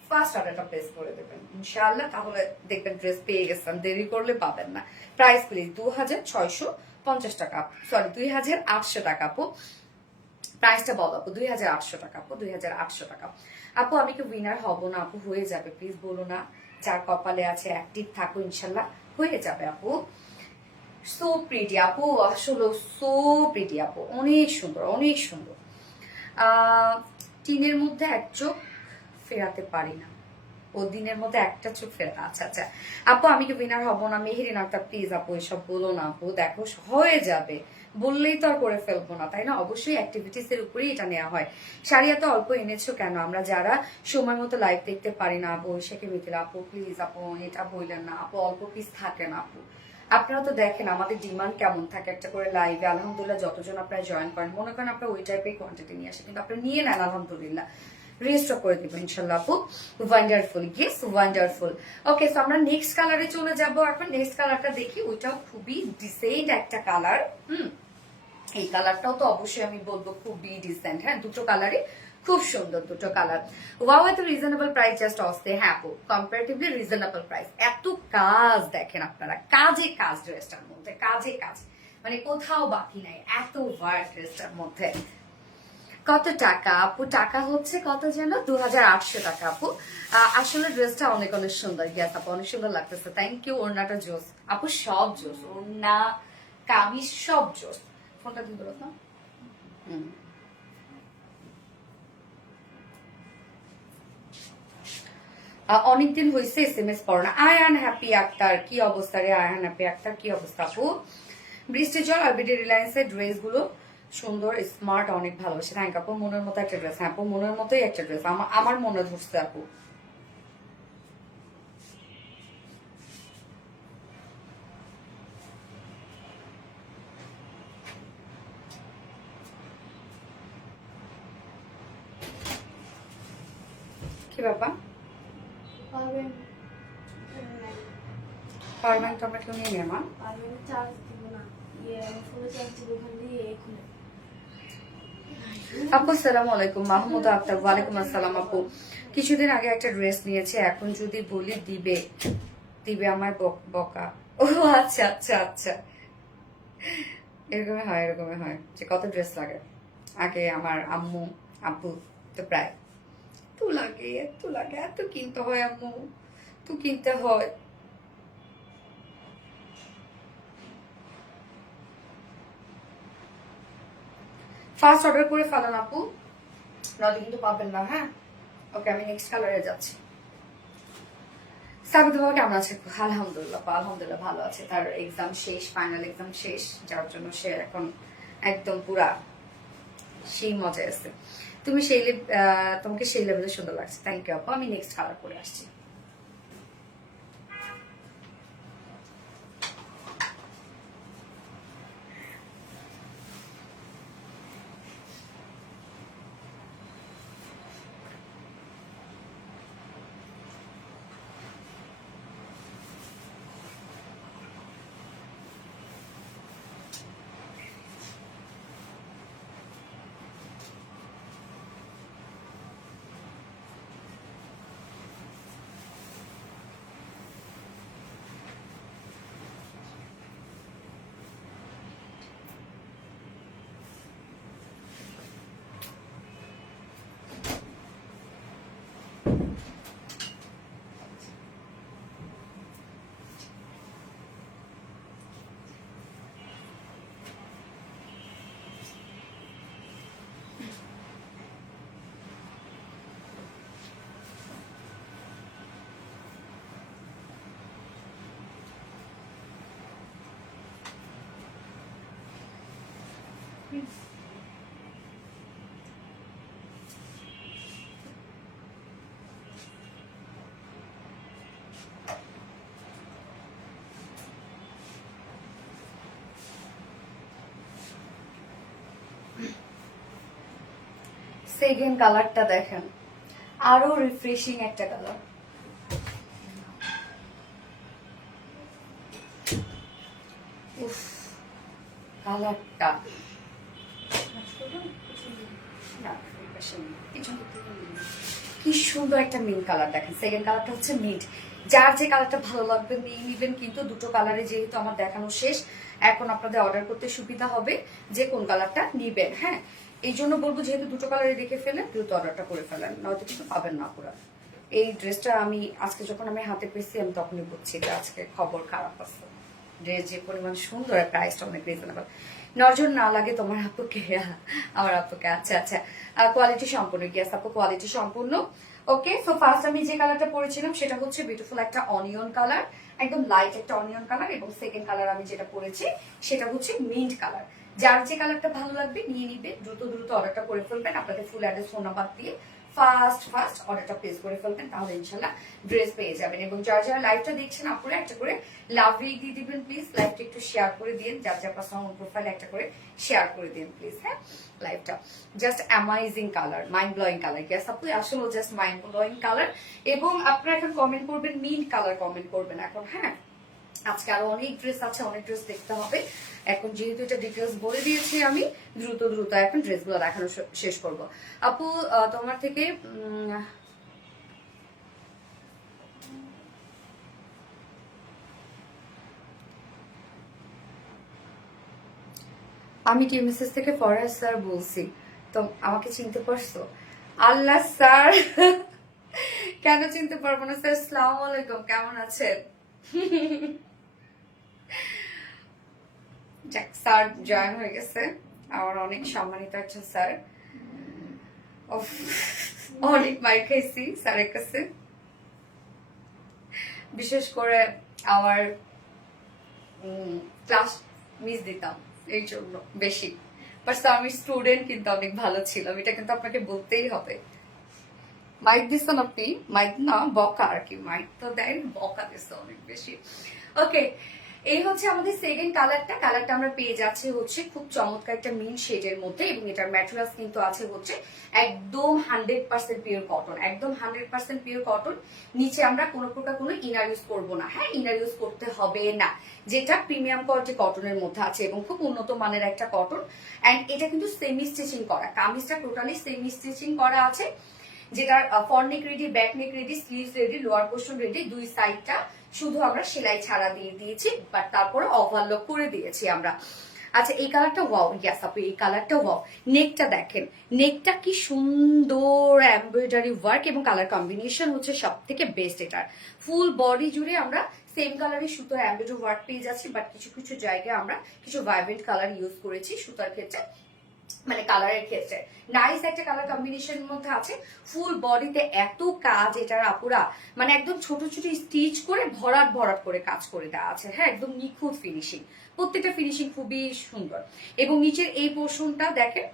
ফার্স্ট অর্ডারটা প্লেস করে দেবেন ইনশাআল্লাহ। তাহলে দেখবেন ড্রেস পেয়ে গেছেন, দেরি করলে পাবেন না। প্রাইস প্লিজ 2650 টাকা, সরি 2800 টাকা আপু। প্রাইসটা বলো আপু, 2800 টাকা আপু, 2800 টাকা। আপু আমি কি উইনার হব না আপু? হয়ে যাবে, প্লিজ বলো না। যার কপালে আছে অ্যাক্টিভ থাকো, ইনশাল্লাহ হয়ে যাবে আপু। সো প্রিটি আপু, আসলে সো প্রিটি আপু, অনেক সুন্দর, অনেক সুন্দর। টিনের মধ্যে এক চোখ ফেরাতে পারি না, ও দিনের মধ্যে একটা চোখ ফেরা। আচ্ছা আচ্ছা আপু, আমি কি উইনার হব না? মেহেরিন আক্তার প্লিজ আপু এসব বলো না আপু, দেখো হয়ে যাবে, বললেই তো আর করে ফেলবো না, তাই না? অবশ্যই অ্যাক্টিভিটিস এর উপরেই এটা নেওয়া হয়। শাড়ি এত অল্প এনেছো কেন? আমরা যারা সময় মতো লাইভ দেখতে পারি না আপু, শেখে মিথিলা আপু প্লিজ আপু এটা বললেন না আপু, অল্প পিস থাকে না আপু। আপনারা তো দেখেন আমাদের ডিমান্ড কেমন থাকে একটা করে লাইভে। আলহামদুলিল্লাহ যতজন আপনারা জয়েন করেন, মনে করেন আপনারা ওই টাইপের কোয়ান্টিটি নিয়ে আসে, কিন্তু আপনারা নিয়ে নেন আলহামদুলিল্লাহ, রেজিস্টার করে দিব ইনশাল্লাহ আপু। Wonderful, yes wonderful. Okay, so আমরা নেক্সট কালারে চলে যাব এখন। নেক্সট কালারটা দেখি, ওইটাও খুবই ডিসেন্ট একটা কালার। এই কালারটাও তো অবশ্যই আমি বলবো খুবই ডিসেন্ট। হ্যাঁ, দুটো কালারই খুব সুন্দর, দুটো কালার। ওয়াও, এত রিজনেবল প্রাইস, জাস্ট অস্তে। হ্যাঁ আপু, কম্পারেটিভলি রিজনেবল প্রাইস। এত কাজ দেখেন আপনারা, কাজে কাজ ড্রেসটার মধ্যে, কাজে কাজ, মানে কোথাও বাকি নাই, এত ওয়ার্ক ড্রেসটার মধ্যে। কত টাকা আপু? টাকা হচ্ছে কত যেন 2800 টাকা আপু। আসলে ড্রেসটা অনেক অনেক সুন্দর। ইয়াস আপু, অনেক সুন্দর লাগতেছে, থ্যাংক ইউ। ওড়নাটা জোস আপু, সব জোস, ওড়না কামিজ সব জোস। ফোনটা দিয়ে বলো তো। অনেকদিন হয়েছে SMS পড়ো না। আয়ান হ্যাপি আক্তার, কি অবস্থা রে? আয়ান হ্যাপি আক্তার, কি অবস্থা আপু? বৃষ্টি জল আরবিডি রিলায়েন্সের ড্রেস গুলো সুন্দর, স্মার্ট, অনেক ভালোবাসে। থ্যাংক আপু, মনের মতো একটা ড্রেস। হ্যাঁ আপু, মনের মতোই একটা ড্রেস, আমার মনে ধরছে আপু। কি ব্যাপার? পাওয়ার ব্যাংক তো আমরা কেউ নিয়ে নেই মা। আপু সালাম আলাইকুম। মাহমুদা আক্তার, ওয়ালাইকুম আসসালাম আপু। কিছুদিন আগে একটা ড্রেস নিয়েছে, এখন যদি বলি দিবে দিবে আমায় বকা। ও আচ্ছা আচ্ছা আচ্ছা, এরকমই হয়, এরকমই হয় যে কত ড্রেস লাগে। আগে আমার আম্মু আব্বু তো প্রায় এত লাগে, এত লাগে, এত কিনতে হয় আম্মু, তো কিনতে হয়। ফার্স্ট অর্ডার করে ফেলান আপু, নাহলে কিন্তু পাবেন না। হ্যাঁ ওকে, আমি নেক্সট কালারে যাচ্ছি। সাবিত বাবা কেমন আছে? আলহামদুলিল্লাহ, আলহামদুলিল্লাহ ভালো আছে। তার এক্সাম শেষ, ফাইনাল এক্সাম শেষ, যার জন্য সে এখন একদম পুরা সেই মজায় আছে। তুমি সেই তোমাকে সেই লেভেলে সুন্দর লাগছে, থ্যাংক ইউ আপু। আমি নেক্সট কালার পরে আসছি। সেকেন্ড কালারটা দেখেন, আরো রিফ্রেশিং একটা কালার। উফ, কালারটা কি সুন্দর একটা মিন্ট কালার। দেখেন সেকেন্ড কালারটা হচ্ছে মিন্ট। যার যে কালারটা ভালো লাগবে নিয়ে নিবেন, কিন্তু দুটো কালারে যেহেতু আমার দেখানো শেষ, এখন আপনাদের অর্ডার করতে সুবিধা হবে যে কোন কালারটা নিবেন। হ্যাঁ, এই জন্য বলবো যেহেতু দুটো কালারে দেখে ফেলেন, দ্রুত অর্ডারটা করে ফেলেন, নয়তো কিন্তু পাবেন না পুরো। এই ড্রেসটা আমি আজকে যখন আমি হাতে পেয়েছি আমি তখনই বুঝছি যে আজকে খবর খারাপ আছে। ড্রেস যে পরিমাণ সুন্দর, প্রাইসটা অনেক রিজনেবল। নজর না লাগে তোমার আপুকে, আমার আপুকে। আচ্ছা আচ্ছা, কোয়ালিটি সম্পূর্ণ, গিয়াস আপু কোয়ালিটি সম্পূর্ণ। ওকে, সো ফার্স্ট আমি যে কালারটা পরেছিলাম সেটা হচ্ছে বিউটিফুল একটা অনিয়ন কালার, একদম লাইট একটা অনিয়ন কালার। এবং সেকেন্ড কালার আমি যেটা পরেছি সেটা হচ্ছে মিন্ট কালার। যার যে কালারটা ভালো লাগবে নিয়ে নিবে, দ্রুত দ্রুত অর্ডারটা করে ফেলবেন। আপনাদের ফুল অ্যাড্রেস, ফোন নাম্বার দিয়ে ফার্স্ট অর্ডারটা প্লেস করে ফেলবেন, তাহলে ইনশাল্লাহ ড্রেস পেয়ে যাবেন। এবং যারা যারা লাইভটা দেখছেন আপনারা একটা করে লাভ রিক দিয়ে দিবেন প্লিজ। লাইভটা একটু শেয়ার করে দিন, যার যার পার্সোনাল প্রোফাইল একটা করে শেয়ার করে দিন প্লিজ। হ্যাঁ, লাইভটা just amazing colour, mind blowing colour. গ্যাস আপু আসলে জাস্ট মাইন্ড ব্লোয়িং কালার। এবং আপনারা এখন কমেন্ট করবেন মিন্ট কালার, কমেন্ট করবেন এখন। হ্যাঁ, আজকে আরো অনেক ড্রেস আছে, অনেক ড্রেস দেখতে হবে। এখন যেহেতু এটা ডিটেলস বলে দিয়েছি আমি, দ্রুত দ্রুত এখন ড্রেসগুলো দেখানো শেষ করব। আপু তোমার থেকে আমি টিম মেসেজ থেকে ফরহাদ স্যার বলছি, তো আমাকে চিনতে পারছো? আল্লাহ স্যার, কেন চিনতে পারবো না স্যার? আসসালামু আলাইকুম, কেমন আছেন? যাক, স্যার জয়েন হয়ে গেছে, আমার অনেক সম্মানিত একজন স্যার। অনেক মার খাইছি স্যারের কাছে, বিশেষ করে আমার ক্লাস মিস দিতাম এই জন্য বেশি। বাট আমি স্টুডেন্ট কিন্তু অনেক ভালো ছিলাম, এটা কিন্তু আপনাকে বলতেই হবে। মাইক দিচ্ছেন আপনি? মাইক না, বকা আর কি। মাইক তো দেয়, বকা দিচ্ছে অনেক বেশি। ওকে, এই হচ্ছে আমাদের সেকেন্ড কালারটা। কালারটা আমরা পেয়ে যাচ্ছি হচ্ছে খুব চমৎকার একটা মিন্ট শেডের মধ্যে। এবং এটার ম্যাটেরিয়ালস কিন্তু আছে হচ্ছে একদম 100% পিওর কটন, একদম 100% পিওর কটন। নিচে আমরা কোনো প্রকার কোনো ইনার ইউজ করবো না। হ্যাঁ, ইনার ইউজ করতে হবে না, যেটা প্রিমিয়াম কোয়ালিটি কটনের মধ্যে আছে এবং খুব উন্নত মানের একটা কটন। অ্যান্ড এটা কিন্তু সেমি স্টিচিং করা, কামিজটা টোটালি সেমি স্টিচিং করা আছে, যেটার ফ্রন্ট নেক ready, back neck ready, sleeves ready, lower portion ready. দুই সাইডটা শুধু আমরা সেলাই ছাড়া দিয়ে দিয়েছি, বাট তারপরে ওভারলক করে দিয়েছি আমরা। আচ্ছা, এই কালারটা ওয়াও, ইয়াস আপু এই কালারটা ওয়াও। নেকটা দেখেন, নেকটা কি সুন্দর এমব্রয়ডারি ওয়ার্ক এবং কালার কম্বিনেশন হচ্ছে সব থেকে বেস্ট। এটার ফুল বডি জুড়ে আমরা সেম কালারের সুতোর এমব্রয়ডারি ওয়ার্ক পেয়ে যাচ্ছি, বাট কিছু কিছু জায়গায় আমরা কিছু ভাইব্রেন্ট কালার ইউজ করেছি সুতার ক্ষেত্রে, মানে কালারের ক্ষেত্রে। নাইস একটা কালার কম্বিনেশনের মধ্যে আছে। ফুল বডিতে এত কাজ এটার আপুরা, মানে একদম ছোট ছোট স্টিচ করে ভরাট ভরাট করে কাজ করে দেওয়া আছে। হ্যাঁ, একদম নিখুঁত ফিনিশিং, প্রত্যেকটা ফিনিশিং খুবই সুন্দর। এবং নিচের এই পোর্শনটা দেখেন,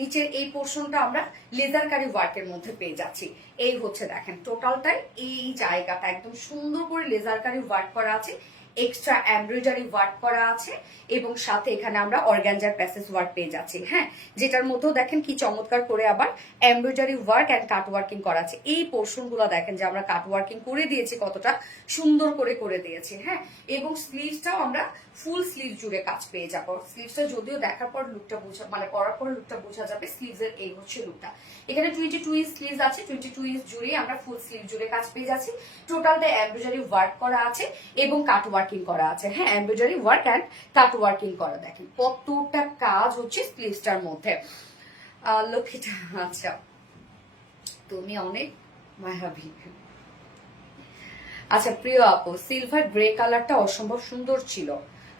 নিচের এই পোর্শনটা আমরা লেজার কারি ওয়ার্কের মধ্যে পেয়ে যাচ্ছি। এই হচ্ছে দেখেন টোটালটাই, এই জায়গাটা একদম সুন্দর করে লেজার কারি ওয়ার্ক করা আছে, এক্সট্রা এমব্রয়ডারি ওয়ার্ক করা আছে এবং সাথে এখানে আমরা অর্গানজার প্যাসেজ ওয়ার্ক পেয়ে যাচ্ছি। হ্যাঁ, যেটার মধ্যেও দেখেন কি চমৎকার করে আবার embroidery work and cut working করা আছে। এই পোর্শন গুলো দেখেন যে আমরা কাট ওয়ার্কিং করে দিয়েছি, কতটা সুন্দর করে দিয়েছি। হ্যাঁ, এবং স্লিভসটাও আমরা ফুল স্লিভ জুড়ে কাজ পেয়ে যাবো। স্লিভসটা যদিও দেখার পর লুকটা বোঝা, মানে পরার পর লুকটা বোঝা যাবে। স্লিভসের এই হচ্ছে লুকটা। এখানে 22 ইঞ্চ স্লিভস আছে, 22 ইঞ্চ জুড়ে আমরা ফুল স্লিভ জুড়ে কাজ পেয়ে যাচ্ছি। টোটালটা এমব্রয়ডারি ওয়ার্ক করা আছে এবং কাট ওয়ার্কিং করা আছে। হ্যাঁ, embroidery work and cut working করা। দেখেন কতটা কাজ হচ্ছে স্লিভসটার মধ্যে। লক্ষ্মীটা, আচ্ছা তুমি অনেক মায়াবী। আচ্ছা প্রিয় আপু, সিলভার গ্রে কালারটা অসম্ভব সুন্দর ছিল।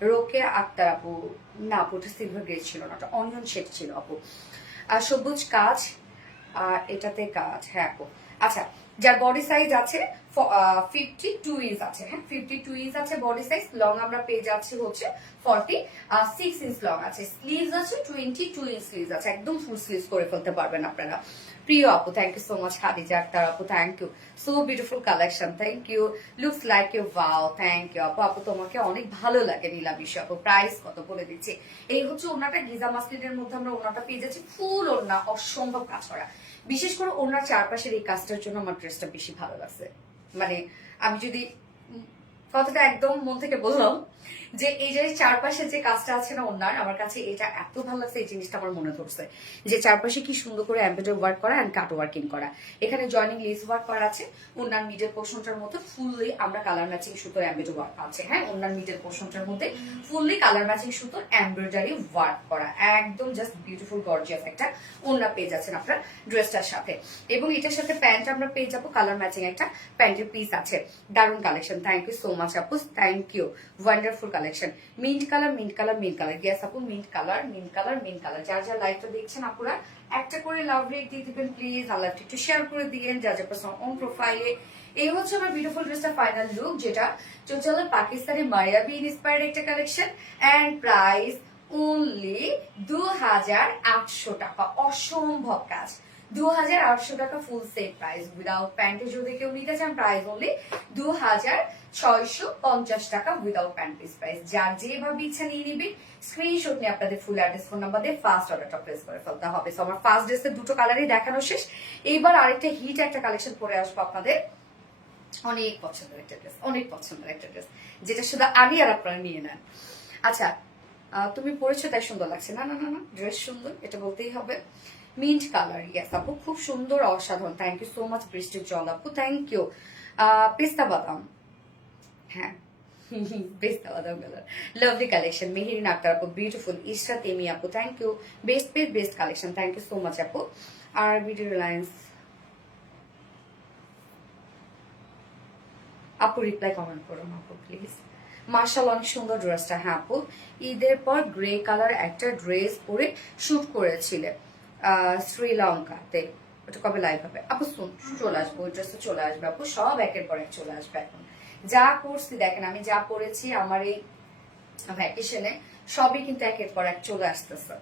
রোকে আক্তার আপু, না আপু ওটা সিলভার গ্রে ছিল না, ওটা অনিয়ন শেড ছিল আপু। আর সবুজ কাজ আর এটাতে কাজ। হ্যাঁ আপু, আচ্ছা যার বডি সাইজ আছে 52 ইঞ্চ আছে, হ্যাঁ 52 ইঞ্চ আছে বডি সাইজ। লং আমরা পেয়ে যাচ্ছি হচ্ছে 46 ইঞ্চ লং আছে। স্লিভস আছে 22 ইঞ্চ স্লিভস আছে, একদম ফুল স্লিভস করে ফেলতে পারবেন আপনারা। প্রিয় আপু, thank you so much. Khadija Akter আপু, thank you. So beautiful collection, thank you. Looks like you, wow, thank you আপু। আপু তোমাকে অনেক ভালো লাগে নীলাবিশা আপু। প্রাইস কত বলে দিচ্ছি। এই হচ্ছে ওনাটা, গিজা মাসলিনের মধ্যে আমরা ওনাটা পেয়ে যাচ্ছি ফুল ওনা, অসম্ভব কাজ করা। বিশেষ করে ওনার চারপাশের এই কাজটার জন্য আমার ড্রেসটা বেশি ভালো লাগছে। মানে আমি যদি কথাটা একদম মন থেকে বললাম যে এই যে চারপাশে যে কাজটা আছে না ওনার, আমার কাছে এটা এত ভালো লাগছে, এই জিনিসটা আমার মনে ধরছে যে চারপাশে কি সুন্দর করে এমব্রয়ডারি ওয়ার্ক করা এন্ড কাট ওয়ার্কিং করা। এখানে জয়নিং লেস ওয়ার্ক করা আছে। ওনার মিডল পোর্শনটার মধ্যে ফুললি আমরা কালার ম্যাচিং সুতোর এমব্রয়ডারি ওয়ার্ক আছে। হ্যাঁ, ওনার মিডল পোর্শনটার মধ্যে ফুললি কালার ম্যাচিং সুতোর এমব্রয়ডারি ওয়ার্ক করা, একদম জাস্ট বিউটিফুল গর্জিয়াস একটা ওনার পেয়ে যাচ্ছেন আপনার ড্রেসটার সাথে। এবং এটার সাথে প্যান্ট আমরা পেয়ে যাবো কালার ম্যাচিং একটা প্যান্টের পিস আছে। দারুণ collection, thank you so much আপু, thank you. Wonderful collection. Mint colour, mint colour, mint colour, গ্যাস আপু, mint colour, mint colour, mint colour. যার যার লাইভটা দেখছেন আপুরা একটা করে লাভ রেট দিয়ে দিবেন প্লিজ। আর লাইভটা একটু শেয়ার করে দিয়েন যার যার পার্সোনাল অন প্রোফাইলে। এই হচ্ছে আমার বিউটিফুল ড্রেসটা ফাইনাল লুক, যেটা টোটাল পাকিস্তানি মারিয়াবি ইন্সপায়ার্ড একটা কালেকশন। এন্ড প্রাইস অনলি 2800 টাকা। অসম্ভব কাজ, 2800 টাকা ফুল সেট প্রাইস। উইদাউট প্যান্টে যদি কেউ নিতে চান প্রাইস অনলি 2650 টাকা উইদাউট প্যান্ট পিস প্রাইস। যার যেভাবে ইচ্ছা নিয়ে নিবি, স্ক্রিনশট নিয়ে আপনাদের ফুল অ্যাড্রেস ফোন নাম্বার দিয়ে ফার্স্ট অর্ডারটা প্লেস করে ফেলতে হবে। সো আমার ফার্স্ট ড্রেসের দুটো কালারই দেখানো শেষ। এইবার আরেকটা হিট একটা কালেকশন পরে আসবো আপনাদের। অনেক পছন্দের একটা ড্রেস, অনেক পছন্দের একটা ড্রেস, যেটা শুধু আমি আর আপনারা নিয়ে নেন। আচ্ছা, তুমি পরেছো তাই সুন্দর লাগছে। না না না না, ড্রেস সুন্দর, এটা বলতেই হবে। মিন্ট কালার, ইয়েস আপু, খুব সুন্দর, অসাধারণ। থ্যাংক ইউ সো মাচ বৃষ্টির জল আপু, থ্যাংক ইউ। পেস্তা বাদাম, হ্যাঁ পেস্তা বাদাম colour, lovely collection. Meherin Akter আপু, বিউটিফুল। ইশরাত এমি আপু, thank you. Best best best collection, thank you so much আপু। আর ভিডিও রিলায়েন্স আপু, রিপ্লাই কমেন্ট করুন আপু প্লিজ। মার্শাল, অনেক সুন্দর ড্রেসটা। হ্যাঁ আপু, ঈদের পর গ্রে কালার একটা ড্রেস পরে শুট করেছিলে শ্রীলঙ্কাতে, ওটা কবে লাইভ হবে আপু? চলে আসবো, ওই ড্রেসটা চলে আসবে আপু, সব একের পর এক চলে আসবে। এখন যা করছি দেখেন, আমি যা পরেছি আমার এই ভ্যাকেশনে সবই কিন্তু একের পর এক চলে আসতেছে।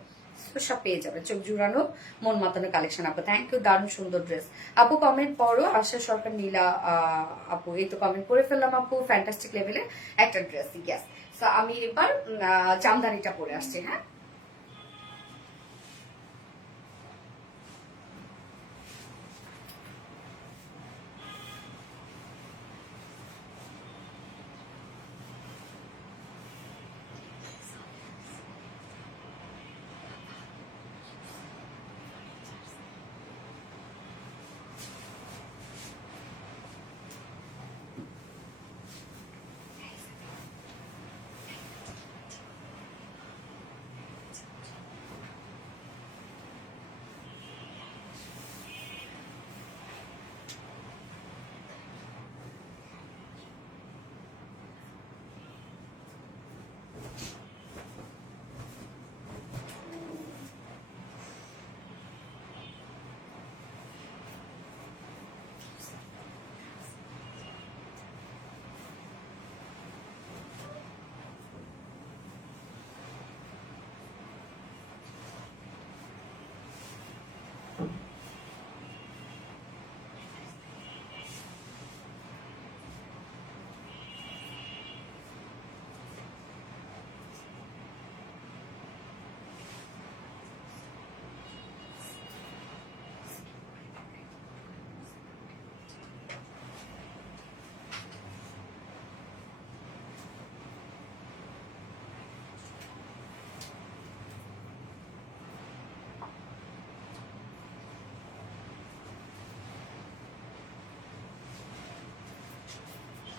সব পেয়ে যাবে, চোখ জুড়ানো মন মাতানো কালেকশন আপু, থ্যাংক ইউ। দারুণ সুন্দর ড্রেস আপু। কমেন্ট পড়ো, আশা সরকার নীলা আপু, এই তো কমেন্ট করে ফেললাম আপু। ফ্যান্টাস্টিক লেভেলে একটা ড্রেস, ইয়েস। সো আমি এবার জামদানিটা পরে আসছি। হ্যাঁ,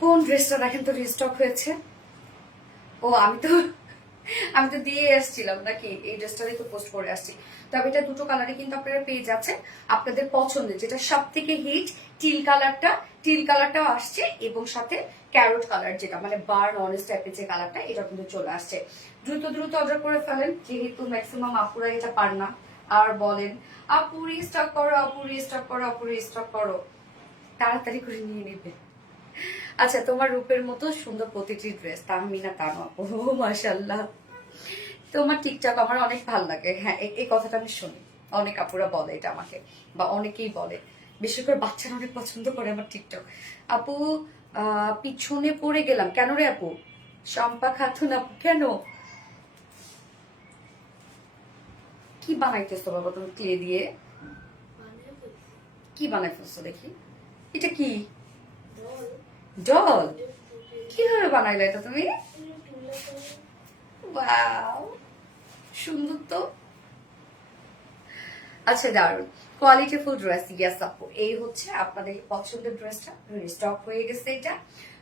কোন ড্রেসটা দেখেন তো রিস্টক হয়েছে। ও আমি তো দিয়ে আসছিলাম নাকি, এই ড্রেসটারই তো পোস্ট করে আসছি। তবে এটা দুটো কালারে কিন্তু আপনারা পেয়ে যাচ্ছেন আপনাদের পছন্দের, যেটা সব থেকে হিট টিল কালারটা, টিল কালারটাও আসছে এবং সাথে ক্যারোট কালার, যেটা মানে বার্ন অনেস্ট টাইপের যে কালারটা, এটা কিন্তু চলে আসছে। দ্রুত দ্রুত অর্ডার করে ফেলেন, যেহেতু ম্যাক্সিমাম আপুরা এটা পার না। আর বলেন আপু রিস্টক করো, আপু রিস্টক করো, আপু রিস্টক করো। তাড়াতাড়ি করে নিয়ে নেবে। আচ্ছা, তোমার রূপের মতো সুন্দর প্রতিটি ড্রেস, তাহমিনা তানু আপু, মাশাআল্লাহ। তোমার টিকটক আমার অনেক ভালো লাগে। হ্যাঁ, এই কথাটা আমি শুনি, অনেক আপুরা বলে এটা আমাকে, বা অনেকেই বলে, বিশেষ করে বাচ্চারা অনেক পছন্দ করে আমার টিকটক। আপু পিছনে পড়ে গেলাম কেন রে আপু? শম্পা খাতুন আপু, কেন কি বানাইতেছো বাবা তুমি ক্লে দিয়ে? কি বানাই ফেলছো দেখি, এটা কি? ডল? কিভাবে বানাইলে এটা তুমি? ওয়াও, সুন্দর তো। আচ্ছা, দারুন কোয়ালিটিফুল ড্রেস। ইয়াস আপু, এই হচ্ছে আপনাদের পছন্দের ড্রেসটা, স্টক হয়ে গেছে। এটা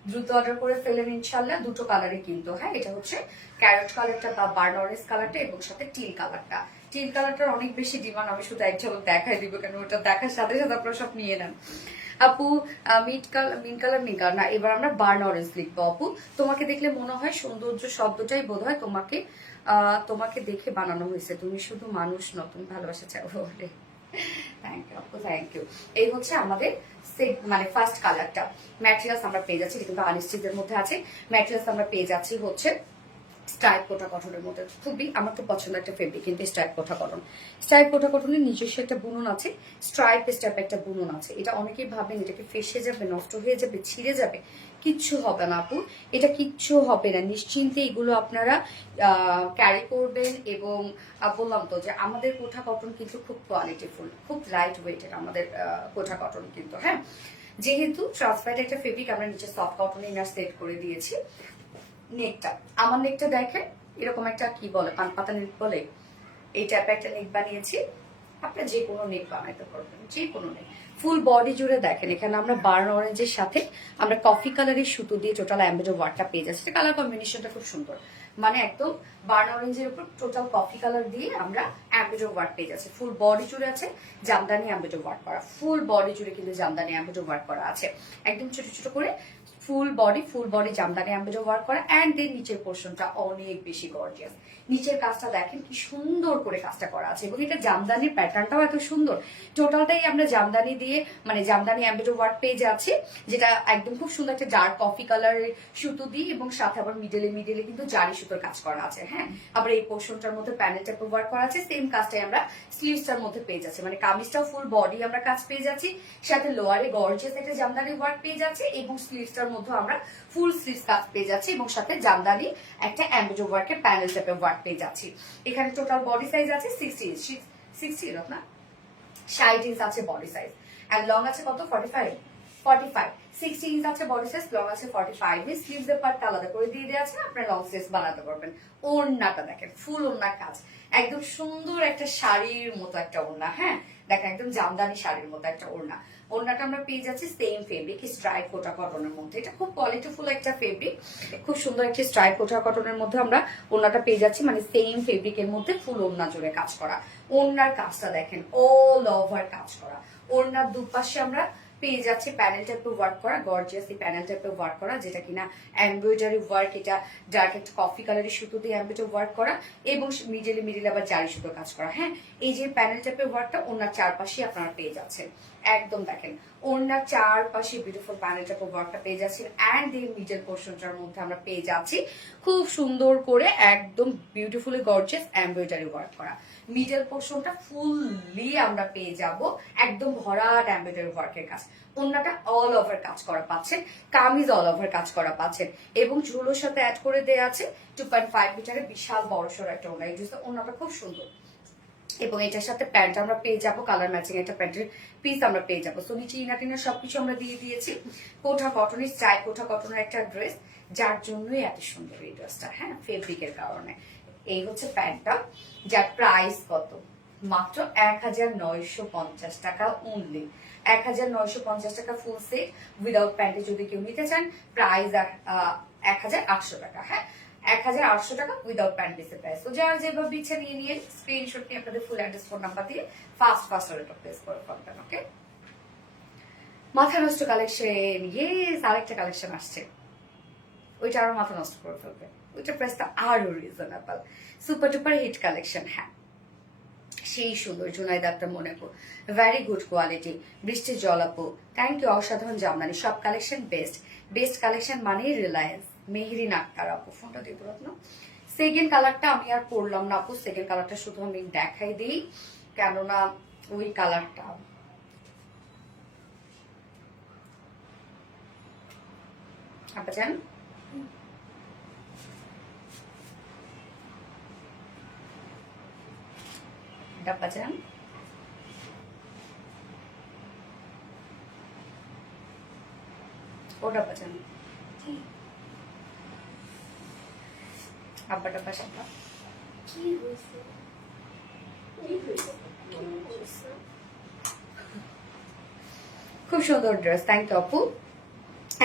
দ্রুত অর্ডার করে ফেলেন ইনশাল্লাহ। দুটো কালারে কিন্তু, হ্যাঁ, এটা হচ্ছে ক্যারট কালারটা বা বার্ন অরেঞ্জ কালারটা এবং সাথে টিল কালারটা। টিল কালারটার অনেক বেশি ডিমান্ড, আমি শুধু এক ঝলক দেখাই দিব, কেন ওটা দেখার সাথে সাথে আপনারা সব নিয়ে নেন। আপু মিড কালার না, এবার আমরা বার্ন অরেঞ্জ লিখবো। আপু তোমাকে দেখলে মনে হয় সৌন্দর্য শব্দটাই বোধ হয় তোমাকে তোমাকে দেখে বানানো হয়েছে, তুমি শুধু মানুষ ন, তুমি ভালোবাসা চাও। থ্যাংক ইউ আপু, থ্যাংক ইউ। এই হচ্ছে আমাদের মানে ফার্স্ট কালারটা। ম্যাটেরিয়ালস আমরা পেয়ে যাচ্ছি, কিন্তু আনস্টিচের মধ্যে আছে। ম্যাটেরিয়ালস আমরা পেয়ে যাচ্ছি হচ্ছে স্ট্রাইপ কোটা কটনের মধ্যে। খুবই আমার তো পছন্দ একটা ফেব্রিক কিন্তু স্ট্রাইপ কোটা কটন। স্ট্রাইপ কোটা কটনের নিজস্ব একটা বুনন আছে, স্ট্রাইপ স্ট্রাইপ একটা বুনন আছে। এটা অনেকেই ভাবেন এটাকে ফেসে যাবে, নষ্ট হয়ে যাবে, ছিঁড়ে যাবে। কিচ্ছু হবে না আপু, এটা কিচ্ছু হবে না, নিশ্চিন্তে এগুলো আপনারা ক্যারি করবেন। এবং বললাম তো যে আমাদের কোঠা কটন কিন্তু খুব কোয়ালিটিফুল, খুব লাইট ওয়েটের আমাদের কোঠা কটন কিন্তু। হ্যাঁ, যেহেতু ট্রান্সপারেন্ট একটা ফেব্রিক, আমরা নিচে সফট কটন ইনার সেট করে দিয়েছি। নেকটা, আমার নেকটা দেখেন, এরকম একটা কি বলে, পান পাতা নেক বলে, এই টাইপের একটা নেক বানিয়েছি। আপনার যে কোনো নেক বানাইতে পারবেন, যে কোনো নেক। ফুল বডি জুড়ে দেখেন, এখানে আমরা বার্ন অরেঞ্জের সাথে আমরা কফি কালারের সুতো দিয়ে টোটাল এমব্রয়ডারি ওয়ার্কটা পেয়ে যাচ্ছি। কালার কম্বিনেশনটা খুব সুন্দর, মানে একদম বার্ন অরেঞ্জের উপর টোটাল কফি কালার দিয়ে আমরা এমব্রয়ডারি ওয়ার্ক পেয়ে যাচ্ছি। ফুল বডি জুড়ে আছে জামদানি এমব্রয়ডারি ওয়ার্ক করা, ফুল বডি জুড়ে কিন্তু জামদানি এমব্রয়ডারি ওয়ার্ক করা আছে, একদম ছোট ছোট করে full body Jamdani embroidery work করা। এন্ড দেন নিচের পোর্শনটা অনেক বেশি গর্জিয়াস। নিচের কাজটা দেখেন কি সুন্দর করে কাজটা করা আছে, এবং এটা জামদানির প্যাটার্নটাও এত সুন্দর। টোটালটাই আমরা জামদানি দিয়ে, মানে জামদানি এমব্রয়ডারি ওয়ার্ক পেয়ে যাচ্ছি, যেটা একদম খুব সুন্দর একটা ডার্ক কফি কালারের সুতো দিয়ে, এবং সাথে আবার মিডলে কিন্তু জারি সুতোর কাজ করা আছে। হ্যাঁ, আবার এই পোর্শনটার মধ্যে প্যানেল টাইপের ওয়ার্ক করা আছে। সেম কাজটাই আমরা স্লিভসটার মধ্যে পেয়ে যাচ্ছি, মানে কামিজটাও ফুল বডি আমরা কাজ পেয়ে যাচ্ছি, সাথে লোয়ারে গর্জিয়াস একটা জামদানি ওয়ার্ক পেয়ে যাচ্ছে, এবং স্লিভসটার মধ্যে আমরা ফুল স্লিভস কাজ পেয়ে যাচ্ছি, এবং সাথে জামদানি একটা এমব্রয়ডারি ওয়ার্কের প্যানেল টাইপের ওয়ার্ক পেয়ে যাচ্ছি। এখানে টোটাল বডি সাইজ আছে 60 ইঞ্চ না 60 ইঞ্চ আছে বডি সাইজ, এন্ড লং আছে কত 45 60 ইঞ্চ আছে বডি সাইজ, লং আছে 45 ইঞ্চ। স্লিভস এর পার্ট আলাদা করে দিয়ে দেওয়া আছে, আপনারা লং স্লিভস বানাতে পারবেন। ওড়নাটা দেখেন, ফুল ওড়নার কাজ, একদম সুন্দর একটা শাড়ির মতো একটা ওড়না। হ্যাঁ, দেখেন একদম জামদানি শাড়ির মতো একটা ওড়না। ওড়নাটা আমরা পেয়ে যাচ্ছি সেম ফেব্রিক স্ট্রাইপ কোটা কটনের মধ্যে। এটা খুব কোয়ালিটিফুল একটা ফেব্রিক, খুব সুন্দর একটা স্ট্রাইপ কোটা কটনের মধ্যে আমরা ওড়নাটা পেয়ে যাচ্ছি, মানে সেম ফেব্রিকের মধ্যে ফুল ওড়না জুড়ে কাজ করা। ওড়নার কাজটা দেখেন, অল ওভার কাজ করা। ওড়নার দুপাশে আমরা পেয়ে যাচ্ছে প্যানেল টাইপের ওয়ার্ক করা, গর্জিয়াস এই প্যানেল টাইপের ওয়ার্ক করা, যেটা কিনা এমব্রয়ডারি ওয়ার্ক। এটা ডার্ক একটা কফি কালারের সুতো দিয়ে এমব্রয়ডারি ওয়ার্ক করা, এবং মিডিলে আবার জারি সুতোর কাজ করা। হ্যাঁ, এই যে প্যানেল টাইপের ওয়ার্কটা ওনার চারপাশে আপনারা পেয়ে যাচ্ছেন। একদম দেখেন ওনার চারপাশে বিউটিফুল প্যানেল টাইপের ওয়ার্কটা পেয়ে যাচ্ছেন, এন্ড এই মিডল পোর্শনটার মধ্যে আমরা পেয়ে যাচ্ছি খুব সুন্দর করে একদম বিউটিফুলি গর্জিয়াস এমব্রয়ডারি ওয়ার্ক করা। মিডল পোর্শনটা ফুললি আমরা পেয়ে যাব একদম ভরাট এমব্রয়ডারি ওয়ার্কের কাজ। ওন্নাটা অল ওভার কাজ করা পাচ্ছেন, কামিজ অল ওভার কাজ করা পাচ্ছেন, এবং ঝুলোর সাথে অ্যাড করে দেওয়া আছে 2.5 মিটারের বিশাল বড়সড় একটা ওন্না। এই ওন্নাটা খুব সুন্দর, এবং এটার সাথে প্যান্ট আমরা পেয়ে যাবো কালার ম্যাচিং একটা প্যান্টের পিস আমরা পেয়ে যাবো। সো নিচে ইনার টিনার সবকিছু আমরা দিয়ে দিয়েছি। কোঠা কটনের স্টাইল, কোঠা কটনের একটা ড্রেস, যার জন্যই এত সুন্দর এই ড্রেসটা। হ্যাঁ, ফেব্রিকের কারণে। এই হচ্ছে প্যান্টটা, যার প্রাইস কত, মাত্র 1950 টাকা অনলি। 1950 টাকা ফুল সেট উইদাউট প্যান্টে যদি কেউ নিতে চান, প্রাইস 1800 টাকা। হ্যাঁ, 1800 টাকা উইদাউট প্যান্ট পিসের প্রাইস। তো যারা যেভাবে ইচ্ছা নিয়ে স্ক্রিনশট নিয়ে আপনাদের ফুল অ্যাড্রেস ফোন নাম্বার দিয়ে ফাস্ট অর্ডারটা প্লেস করে ফেলবেন। ওকে, মাথা নষ্ট কালেকশন, ইয়েস, আরেকটা কালেকশন আসছে, ওইটা আরো মাথা নষ্ট করে ফেলবে। ওইটা প্রাইসটা আরো reasonable, super duper hit collection. হ্যাঁ, সেই সুন্দর জুনাইদ আক্তার মনে আপু, ভেরি গুড কোয়ালিটি। বৃষ্টির জল আপু, থ্যাংক ইউ। অসাধারণ জামদানি, সব কালেকশন বেস্ট, বেস্ট কালেকশন মানেই রিলায়েন্স। মেহরিন আক্তার আপু, ফোনটা দিব রত্ন। সেকেন্ড কালারটা আমি আর পরলাম না আপু, সেকেন্ড কালারটা শুধু আমি দেখাই দিই, কেননা ওই কালারটা আপা জান ডাব্বা যান, ও ডাব্বা যান, আব্বা ডাব্বা সাব্বা। খুব সুন্দর ড্রেস, থ্যাংক ইউ আপু।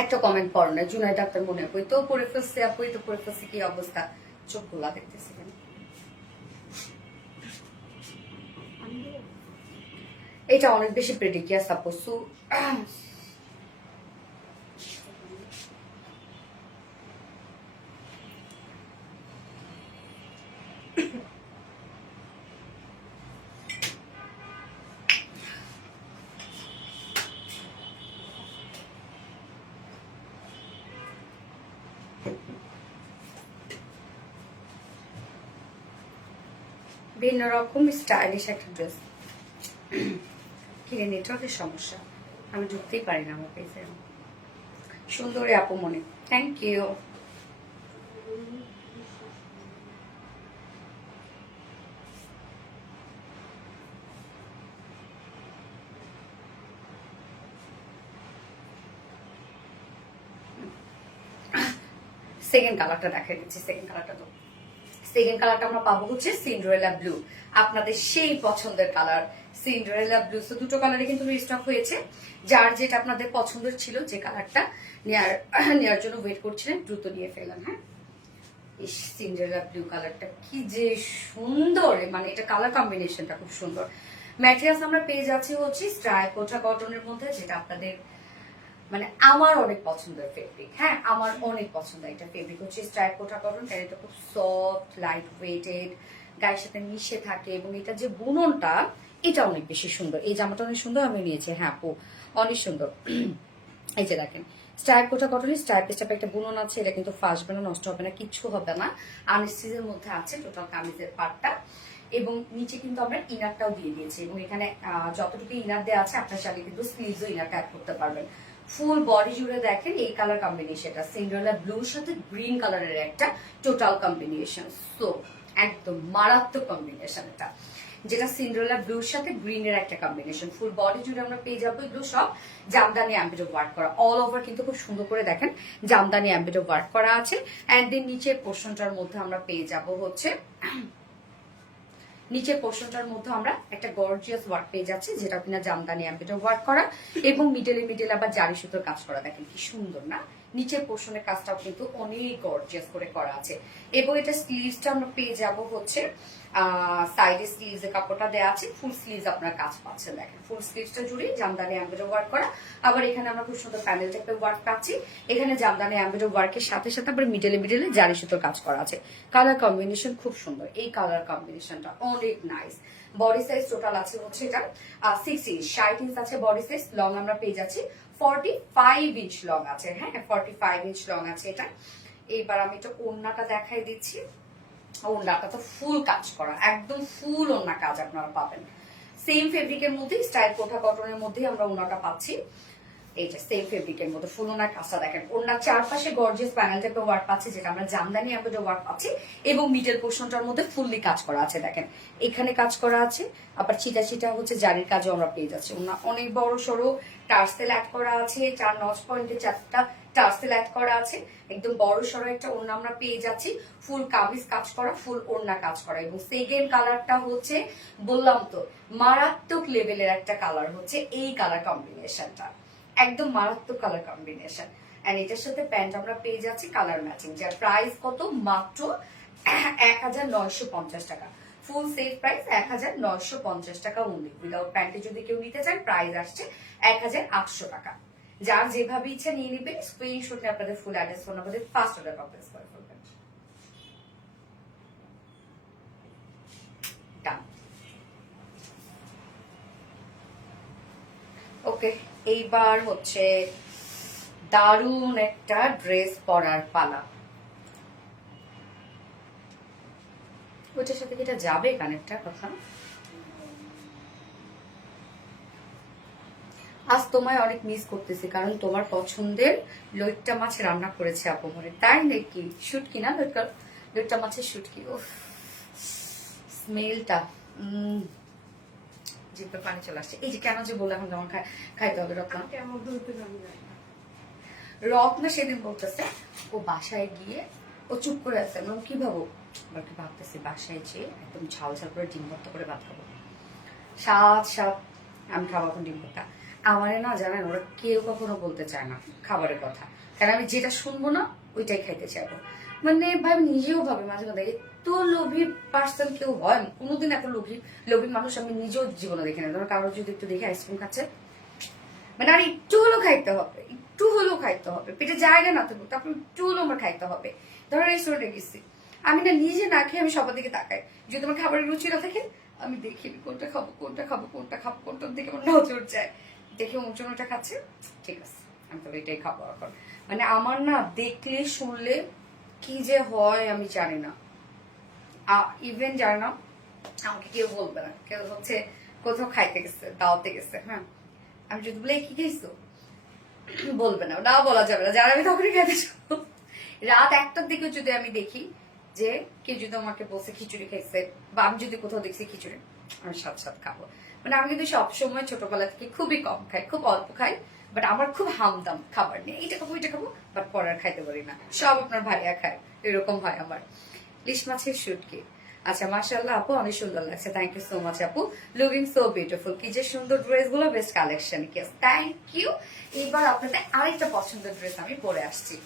একটা কমেন্ট পড়ো না, জুনাইদ আক্তার মনে আপু তো পরে ফেলছে, আপু তো পরে ফেলছে, কি অবস্থা, চোখ গোলা দেখতেছিলেন। এটা অনেক বেশি প্রেডিকিয়াস আপু, সো ভিন্ন রকম স্টাইলিশ একটা ড্রেস। কিনে নেটওয়ার্কের সমস্যা, আমি ঢুকতেই পারি না আমার পেজে। সুন্দরী আপু মনে, থ্যাংক ইউ। সেকেন্ড কালারটা দেখাই দিচ্ছি, সেকেন্ড কালারটা তো সেকেন্ড কালারটা আমরা পাবো হচ্ছে সিন্ডারেলা ব্লু, আপনাদের সেই পছন্দের কালার সিন্ডারেলা ব্লু। তো দুটো কালারে কিন্তু রিস্টক হয়েছে, যার যেটা আপনাদের পছন্দের ছিল, যে কালারটা নেওয়ার জন্য ওয়েট করছিলেন, দ্রুত নিয়ে ফেলেন। হ্যাঁ, এই সিন্ডারেলা ব্লু কালারটা কি যে সুন্দর, মানে এটা কালার কম্বিনেশনটা খুব সুন্দর। ম্যাটেরিয়ালস আমরা পেয়ে যাচ্ছি হচ্ছে স্ট্রাইপ কোটা কটনের মধ্যে, যেটা আপনাদের মানে আমার অনেক পছন্দের ফেব্রিক। হ্যাঁ, আমার অনেক পছন্দ এটা ফেব্রিক হচ্ছে স্ট্রাইপ কোটা কটন, কারণ এটা খুব সফট, লাইট ওয়েটেড, গায়ের সাথে মিশে থাকে, এবং এটা যে বুননটা এটা অনেক বেশি সুন্দর। এই জামাটা অনেক সুন্দর, আমি নিয়েছি। হ্যাঁ আপু, অনেক সুন্দর। এই যে দেখেন, স্ট্রাইপ কোটা কটনের স্ট্রাইপ স্ট্রাইপ একটা বুনন আছে, এটা কিন্তু ফাঁসবে না, নষ্ট হবে না, কিচ্ছু হবে না। আনস্টিচের মধ্যে আছে টোটাল কামিজের পার্টটা, এবং নিচে কিন্তু আমরা ইনারটাও দিয়ে দিয়েছি, এবং এখানে যতটুকু ইনার দেওয়া আছে আপনার চাইলে কিন্তু স্লিভসও ইনারটা অ্যাড করতে পারবেন। ফুল বডি জুড়ে দেখেন এই কালার কম্বিনেশনটা, সিন্ডারেলা ব্লুর সাথে গ্রিন কালারের একটা টোটাল কম্বিনেশন, সো একদম মারাত্মক কম্বিনেশন এটা, যেটা সিন্ডারেলা ব্লুর সাথে গ্রিনের একটা কম্বিনেশন। ফুল বডি জুড়ে আমরা পেয়ে যাবো এগুলো সব জামদানি এমব্রয়ডারি ওয়ার্ক করা, অল ওভার কিন্তু খুব সুন্দর করে দেখেন জামদানি এমব্রয়ডারি ওয়ার্ক করা আছে। এন্ড দেন নিচের পোর্শনটার মধ্যে আমরা পেয়ে যাব হচ্ছে নিচের পোর্শনটার মধ্যে আমরা একটা গর্জিয়াস ওয়ার্ক পেয়ে যাচ্ছি, যেটা কিনা জামদানি এমব্রয়ডারি ওয়ার্ক করা, এবং মিডলে আবার জারি সুতোর কাজ করা। দেখেন কি সুন্দর না, নিচের পোর্শনের কাজটাও কিন্তু অনেক গর্জিয়াস করে করা আছে। এবং এটা স্লিভসটা আমরা পেয়ে যাব হচ্ছে সাইডে স্লিভস এর কাপড়টা দেওয়া আছে, ফুল স্লিভস আপনার কাজ পাচ্ছেন। দেখেন ফুল স্লিভসটা জুড়ে জামদানি এমব্রয়ডারি ওয়ার্ক করা, আবার এখানে আমরা খুব সুন্দর প্যানেল টাইপের ওয়ার্ক পাচ্ছি। এখানে জামদানি এমব্রয়ডারি ওয়ার্কের সাথে সাথে আবার মিডলে জারি সুতোর কাজ করা আছে। কালার কম্বিনেশন খুব সুন্দর, এই কালার কম্বিনেশনটা অনেক নাইস। বডি সাইজ টোটাল আছে হচ্ছে এটা 6 ইঞ্চ, 60 ইঞ্চ আছে বডি সাইজ। লং আমরা পেয়ে যাচ্ছি 45 ইঞ্চ লং আছে। হ্যাঁ, 45 ইঞ্চ লং আছে এটা। এইবার আমি একটু ওড়নাটা দেখাই দিচ্ছি। ওড়নাটা তো ফুল কাজ করা, একদম ফুল ওড়না কাজ আপনারা পাবেন। সেম ফেব্রিকের মধ্যে স্টাইল কোটা কটনের মধ্যে আমরা ওড়নাটা পাচ্ছি। এই যে সেম ফেব্রিকের মধ্যে ফুল ওনার কাজটা দেখেন, ওনার চারপাশে গর্জিয়াস প্যানেল টাইপের ওয়ার্ক পাচ্ছি, যেটা আমরা জামদানি এমব্রয়ডারি ওয়ার্ক পাচ্ছি, এবং মিডল পোর্শনটার মধ্যে ফুললি কাজ করা আছে। দেখেন এখানে কাজ করা আছে, আবার চিটা চিটা হচ্ছে জারির কাজও আমরা পেয়ে যাচ্ছি। ওনার অনেক বড় সড়ো টার্সেল অ্যাড করা আছে, 4 নচ পয়েন্টে 4টা টার্সেল অ্যাড করা আছে, একদম বড় সড়ো একটা ওড়না আমরা পেয়ে যাচ্ছি। ফুল কামিজ কাজ করা, ফুল ওড়না কাজ করা, এবং সেকেন্ড কালারটা হচ্ছে বললাম তো মারাত্মক লেভেলের একটা কালার হচ্ছে এই কালার কম্বিনেশনটা, একদম মারাত্মক কালার কম্বিনেশন। এন্ড এটার সাথে প্যান্ট আমরা পেয়ে যাচ্ছি কালার ম্যাচিং, যার প্রাইস কত মাত্র 1950 টাকা। ফুল সেট প্রাইস 1950 টাকা অনলি। উইদাউট প্যান্টে যদি কেউ নিতে চান প্রাইস আসছে 1800 টাকা। যার যেভাবে ইচ্ছা নিয়ে নেবেন, স্ক্রিনশট নিয়ে আপনাদের full address phone number first order complete করে ফেলবেন। ওকে, এইবার হচ্ছে দারুণ একটা ড্রেস পরার পালা। ওইটার সাথে কি এটা যাবে কানেরটা কথা? আজ তোমায় অনেক মিস করতেছি, কারণ তোমার পছন্দের লইট্টা মাছ রান্না করেছে আপু মনে। তাই নাকি? শুটকি না, লইট্টা মাছের শুটকি। উফ, স্মেলটা জিভে পানি চলে আসছে। এই যে কেন যে বললাম এখন যেমন খাইতে হবে রত্না, রত্না সেদিন বলতেছে ও বাসায় গিয়ে ও চুপ করে আছে। মানে কি ভাবো, ভাবতেছি বাসায় যেয়ে একদম ঝাল ঝাল করে ডিম ভর্তা করে ভাত খাবো, সাত সাত আমি খাবো এখন ডিম ভর্তা। আমারে না জানেন, ওরা কেউ কখনো বলতে চায় না খাবারের কথা, কারণ আমি যেটা শুনবো না ওইটাই খাইতে চাইবো। মানে ভাই নিজেও ভাবে মাঝে মাঝে এত লোভী পার্সন কেউ হয়? কোনোদিন এত লোভী লোভী মানুষ আমি নিজেও জীবনে দেখি না। ধরো কারোর যদি একটু দেখে আইসক্রিম খাচ্ছে, মানে আর একটু হলেও খাইতে হবে, একটু হলেও খাইতে হবে, পেটে জায়গা না থাকুক তারপর একটু হলেও আমার খাইতে হবে। ধরো রেস্টুরেন্টে গেছি, আমি না নিজে না খেয়ে আমি সবার দিকে তাকাই, যদি আমার খাবারের রুচি না থাকে আমি দেখি কোনটা খাবো কোনটা খাবো কোনটা খাবো, কোনটার দিকে আমার নজর যায়, দেখে ওটা খাচ্ছে, ঠিক আছে আমি তাহলে এটাই খাবো এখন। মানে আমার না দেখলে শুনলে কি যে হয় আমি জানি না। ইভেন জানি না, আমাকে কেউ বলবে না, কেউ হচ্ছে কোথাও খাইতে গেছে, দাওয়াতে গেছে, হ্যাঁ আমি যদি বলে কি খাইছো, বলবে না, না বলা যাবে না, যারা আমি তখনই খাইতে যাবো। রাত 1টার দিকে যদি আমি দেখি যে কেউ যদি আমাকে বলছে খিচুড়ি খাইছে, বা আমি যদি কোথাও দেখছি খিচুড়ি, আমি সাথে সাথে খাবো। মানে আমি কিন্তু সবসময় ছোটবেলা থেকে খুবই কম খাই, খুব অল্প খাই, বাট আমার খুব হামদাম খাবার নিয়ে, এইটা খাবো ওইটা খাবো, বাট পরে খাইতে পারি না। সব আপনার ভাইয়া খায়, এরকম হয় আমার। ইলিশ মাছের শুটকি, আচ্ছা মাশাআল্লাহ আপু অনেক সুন্দর লাগছে, থ্যাংক ইউ সো মাচ আপু, লুকিং সো বিউটিফুল। কি যে সুন্দর ড্রেস গুলো, বেস্ট কালেকশন, থ্যাংক ইউ। এবার আপনাদের আরেকটা পছন্দের ড্রেস আমি পরে আসছি।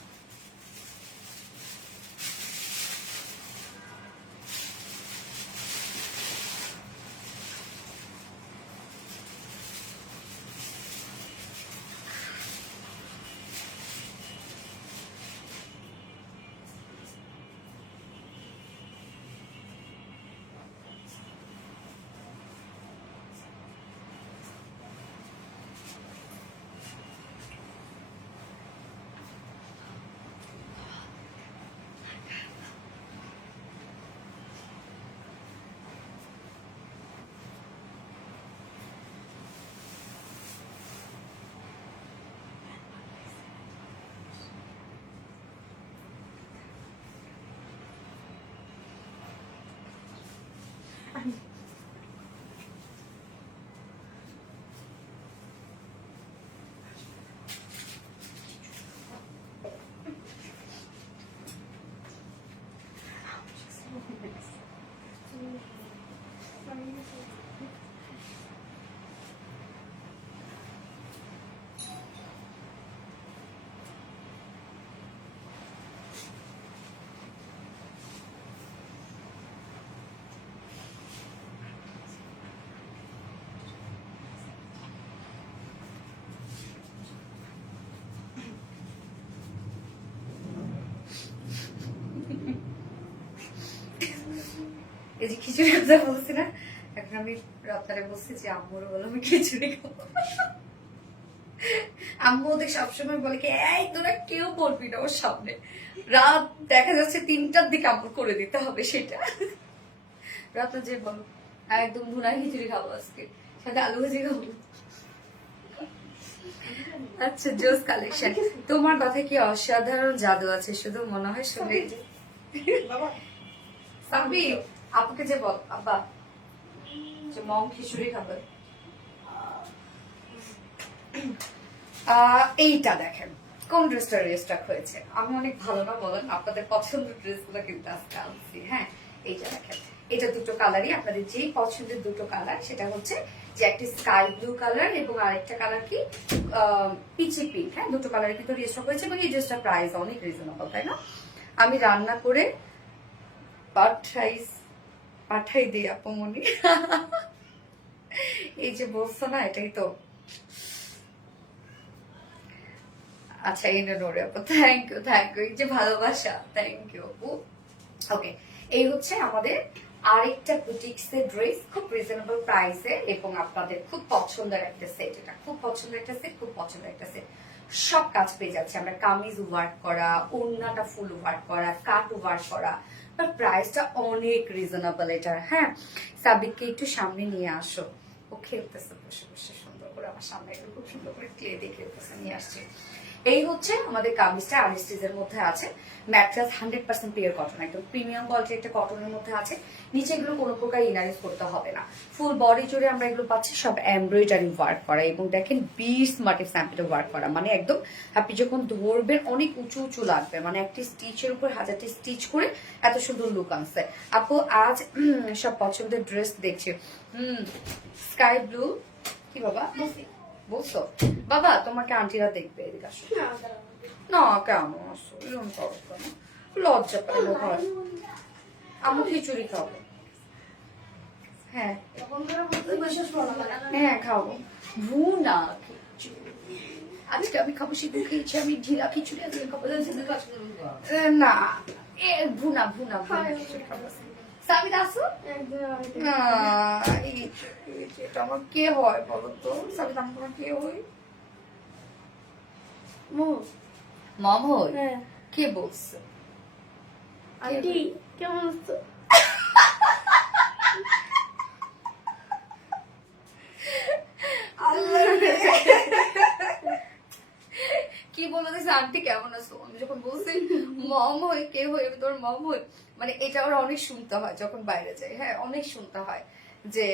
এই যে খিচুড়ি কথা বলছি না, এখন আমি রাত্রে বলছি যে আম্মুর বলো আমি খিচুড়ি খাবো। আম্মু ওদের সবসময় বলে কি এই তোরা কেউ বলবি না ওর সামনে, রাত দেখা যাচ্ছে 3টার দিকে আম্মু করে দিতে হবে সেটা। রাত্রে যে বলো একদম ভুনা খিচুড়ি খাবো আজকে, সাথে আলু ভাজি খাবো। আচ্ছা জোস কালেকশন, তোমার কথা কি অসাধারণ জাদু আছে, শুধু মনে হয় শুনে। সাবি আপুকে যে বল আব্বা যে মম খিচুড়ি খাবে। এইটা দেখেন কোন ড্রেসটা রেস্টাক হয়েছে, আমি অনেক ভালো না বলেন, আপনাদের পছন্দের ড্রেস গুলো কিন্তু আজকে আনছি। হ্যাঁ এইটা দেখেন, এটা দুটো কালারই, আপনাদের যেই পছন্দের দুটো কালার, সেটা হচ্ছে যে একটা স্কাই ব্লু কালার এবং আরেকটা কালার কি পিচি পিঙ্ক। হ্যাঁ দুটো কালার কিন্তু রেস্টক হয়েছে, এবং এই ড্রেসটার প্রাইস অনেক রিজনেবল, তাই না? আমি রান্না করে পাঠাই দিই আপমনি। এই যে বলছো না, এটাই তো। আচ্ছা এই নোরে আপু, থ্যাংক ইউ এই যে ভালোবাসা, থ্যাংক ইউ আপু। ওকে এই হচ্ছে আমাদের আরেকটা বুটিক্সের ড্রেস, খুব রিজনেবল প্রাইসে এবং আপনাদের খুব পছন্দের একটা সেট। এটা খুব পছন্দের একটা সেট, খুব পছন্দের একটা সেট। সব কাজ পেয়ে যাচ্ছে আমরা, কামিজ ওয়ার্ক করা, ওড়নাটা ফুল ওয়ার্ক করা, কাট ওয়ার্ক করা, বাট প্রাইসটা অনেক রিজনেবল এটার। হ্যাঁ, সাবিককে একটু সামনে নিয়ে আসো, ও খেলতেছে বসে বসে সুন্দর করে আমার সামনে, একটু খুব সুন্দর করে ক্লে দিয়ে খেলতেছে, নিয়ে আসছে। এই হচ্ছে আমাদের কামিজটা, আনস্টিচের মধ্যে আছে। ম্যাট্রেস 100% পিওর কটন, একদম প্রিমিয়াম কোয়ালিটির একটা কটনের মধ্যে আছে। নিচে এগুলো কোনো প্রকার ইনারিজ করতে হবে না। ফুল বডি জুড়ে আমরা এগুলো পাচ্ছি সব এমব্রয়ডারি ওয়ার্ক করা, এবং দেখেন 20 মাটি স্যাম্পেলে ওয়ার্ক করা, মানে একদম আপনি যখন ধরবেন অনেক উঁচু উঁচু লাগবে, মানে একটি স্টিচের উপর হাজারটি স্টিচ করে এত সুন্দর লুক আনছে। আপু আজ সব পছন্দের ড্রেস দেখছি। স্কাই ব্লু কি বাবা বলছো? বাবা তোমাকে আন্টিরা দেখবে, এদিকে আসো। না কেন আসো, এরকম করো কেন? লজ্জা পাইলো হয়। আমি খিচুড়ি খাবো। হ্যাঁ হ্যাঁ খাবো। ভুনা খিচুড়ি আজকে আমি খাবো, সেদিন খেয়েছি আমি ঢিলা খিচুড়ি, আজকে খাবো না ভুনা ভুনা ভুনা খিচুড়ি খাবো। সাবিত আসো। এটা আমার কে হয় বলো তো? সাবিত আমি তোমার কে হই? মম হই? কে বলছে? আন্টি কেমন আছো? কি বলে দিছে আন্টি কেমন আছো? আমি যখন বলছি মম হই, কে হই আমি তোর মম হই, মানে এটা ওর অনেক শুনতে হয় যখন বাইরে যাই। হ্যাঁ অনেক শুনতে হয় যে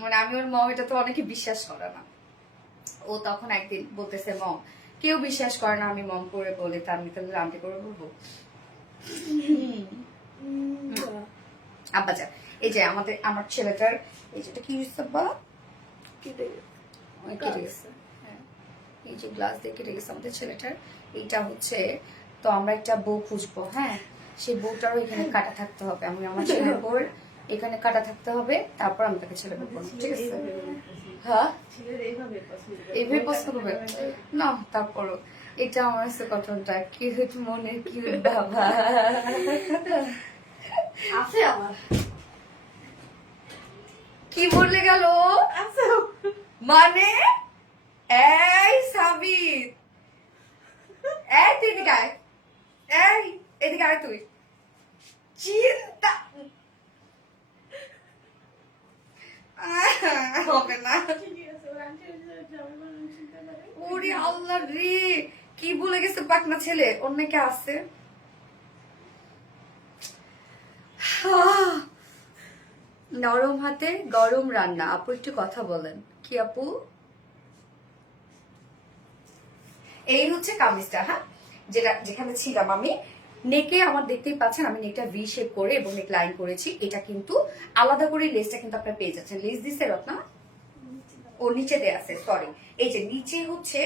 মানে আমি ওর মম, এটা তো অনেকে বিশ্বাস করে না। ও তখন একদিন বলতেছে মম, কেউ বিশ্বাস করে না আমি মম করে বলি, তা আমি তাহলে আন্টি করে বলবো? আব্বা যা, এই যে আমার ছেলেটার এই যেটা কি হয়েছে বা কেটে গেছে। হ্যাঁ এই যে গ্লাস দিয়ে কেটে গেছে আমাদের ছেলেটার। এইটা হচ্ছে, তো আমরা একটা বউ খুঁজবো। হ্যাঁ সেই বউটারও এখানে কাটা থাকতে হবে, আমি আমার ছেলের বউর এখানে কাটা থাকতে হবে, তারপর আমি তাকে ছেলে বউ করবো, ঠিক আছে? হ্যাঁ এইভাবে পছন্দ করবে না, তারপরও এটা আমার কাছে কটনটা কিউট, মনে কিউট বাবা আছে আমার। কি বললে গেল মানে? এই সাবিত, এই তুই এদিকে আয়, এই এদিকে আয় তুই। চিন্তা হবে না। ওরে আল্লাহ রে, কি বলে গেছে পাকনা ছেলে, অন্য কে আছে? নরম হাতে গরম রান্না। আপু একটু কথা বলেন। কি আপু? এই হচ্ছে কামিজটা। হ্যাঁ যেখানে ছিলাম আমি, নেকে আমার দেখতেই পাচ্ছেন আমি নেকটা ভি শেপ করে এবং নেক লাইন করেছি। এটা কিন্তু আলাদা করে লেসটা কিন্তু আপনারা পেয়ে যাচ্ছেন। লেস দিছে রত্না, ও নিচে দেয়া আছে, সরি এই যে নিচে হচ্ছে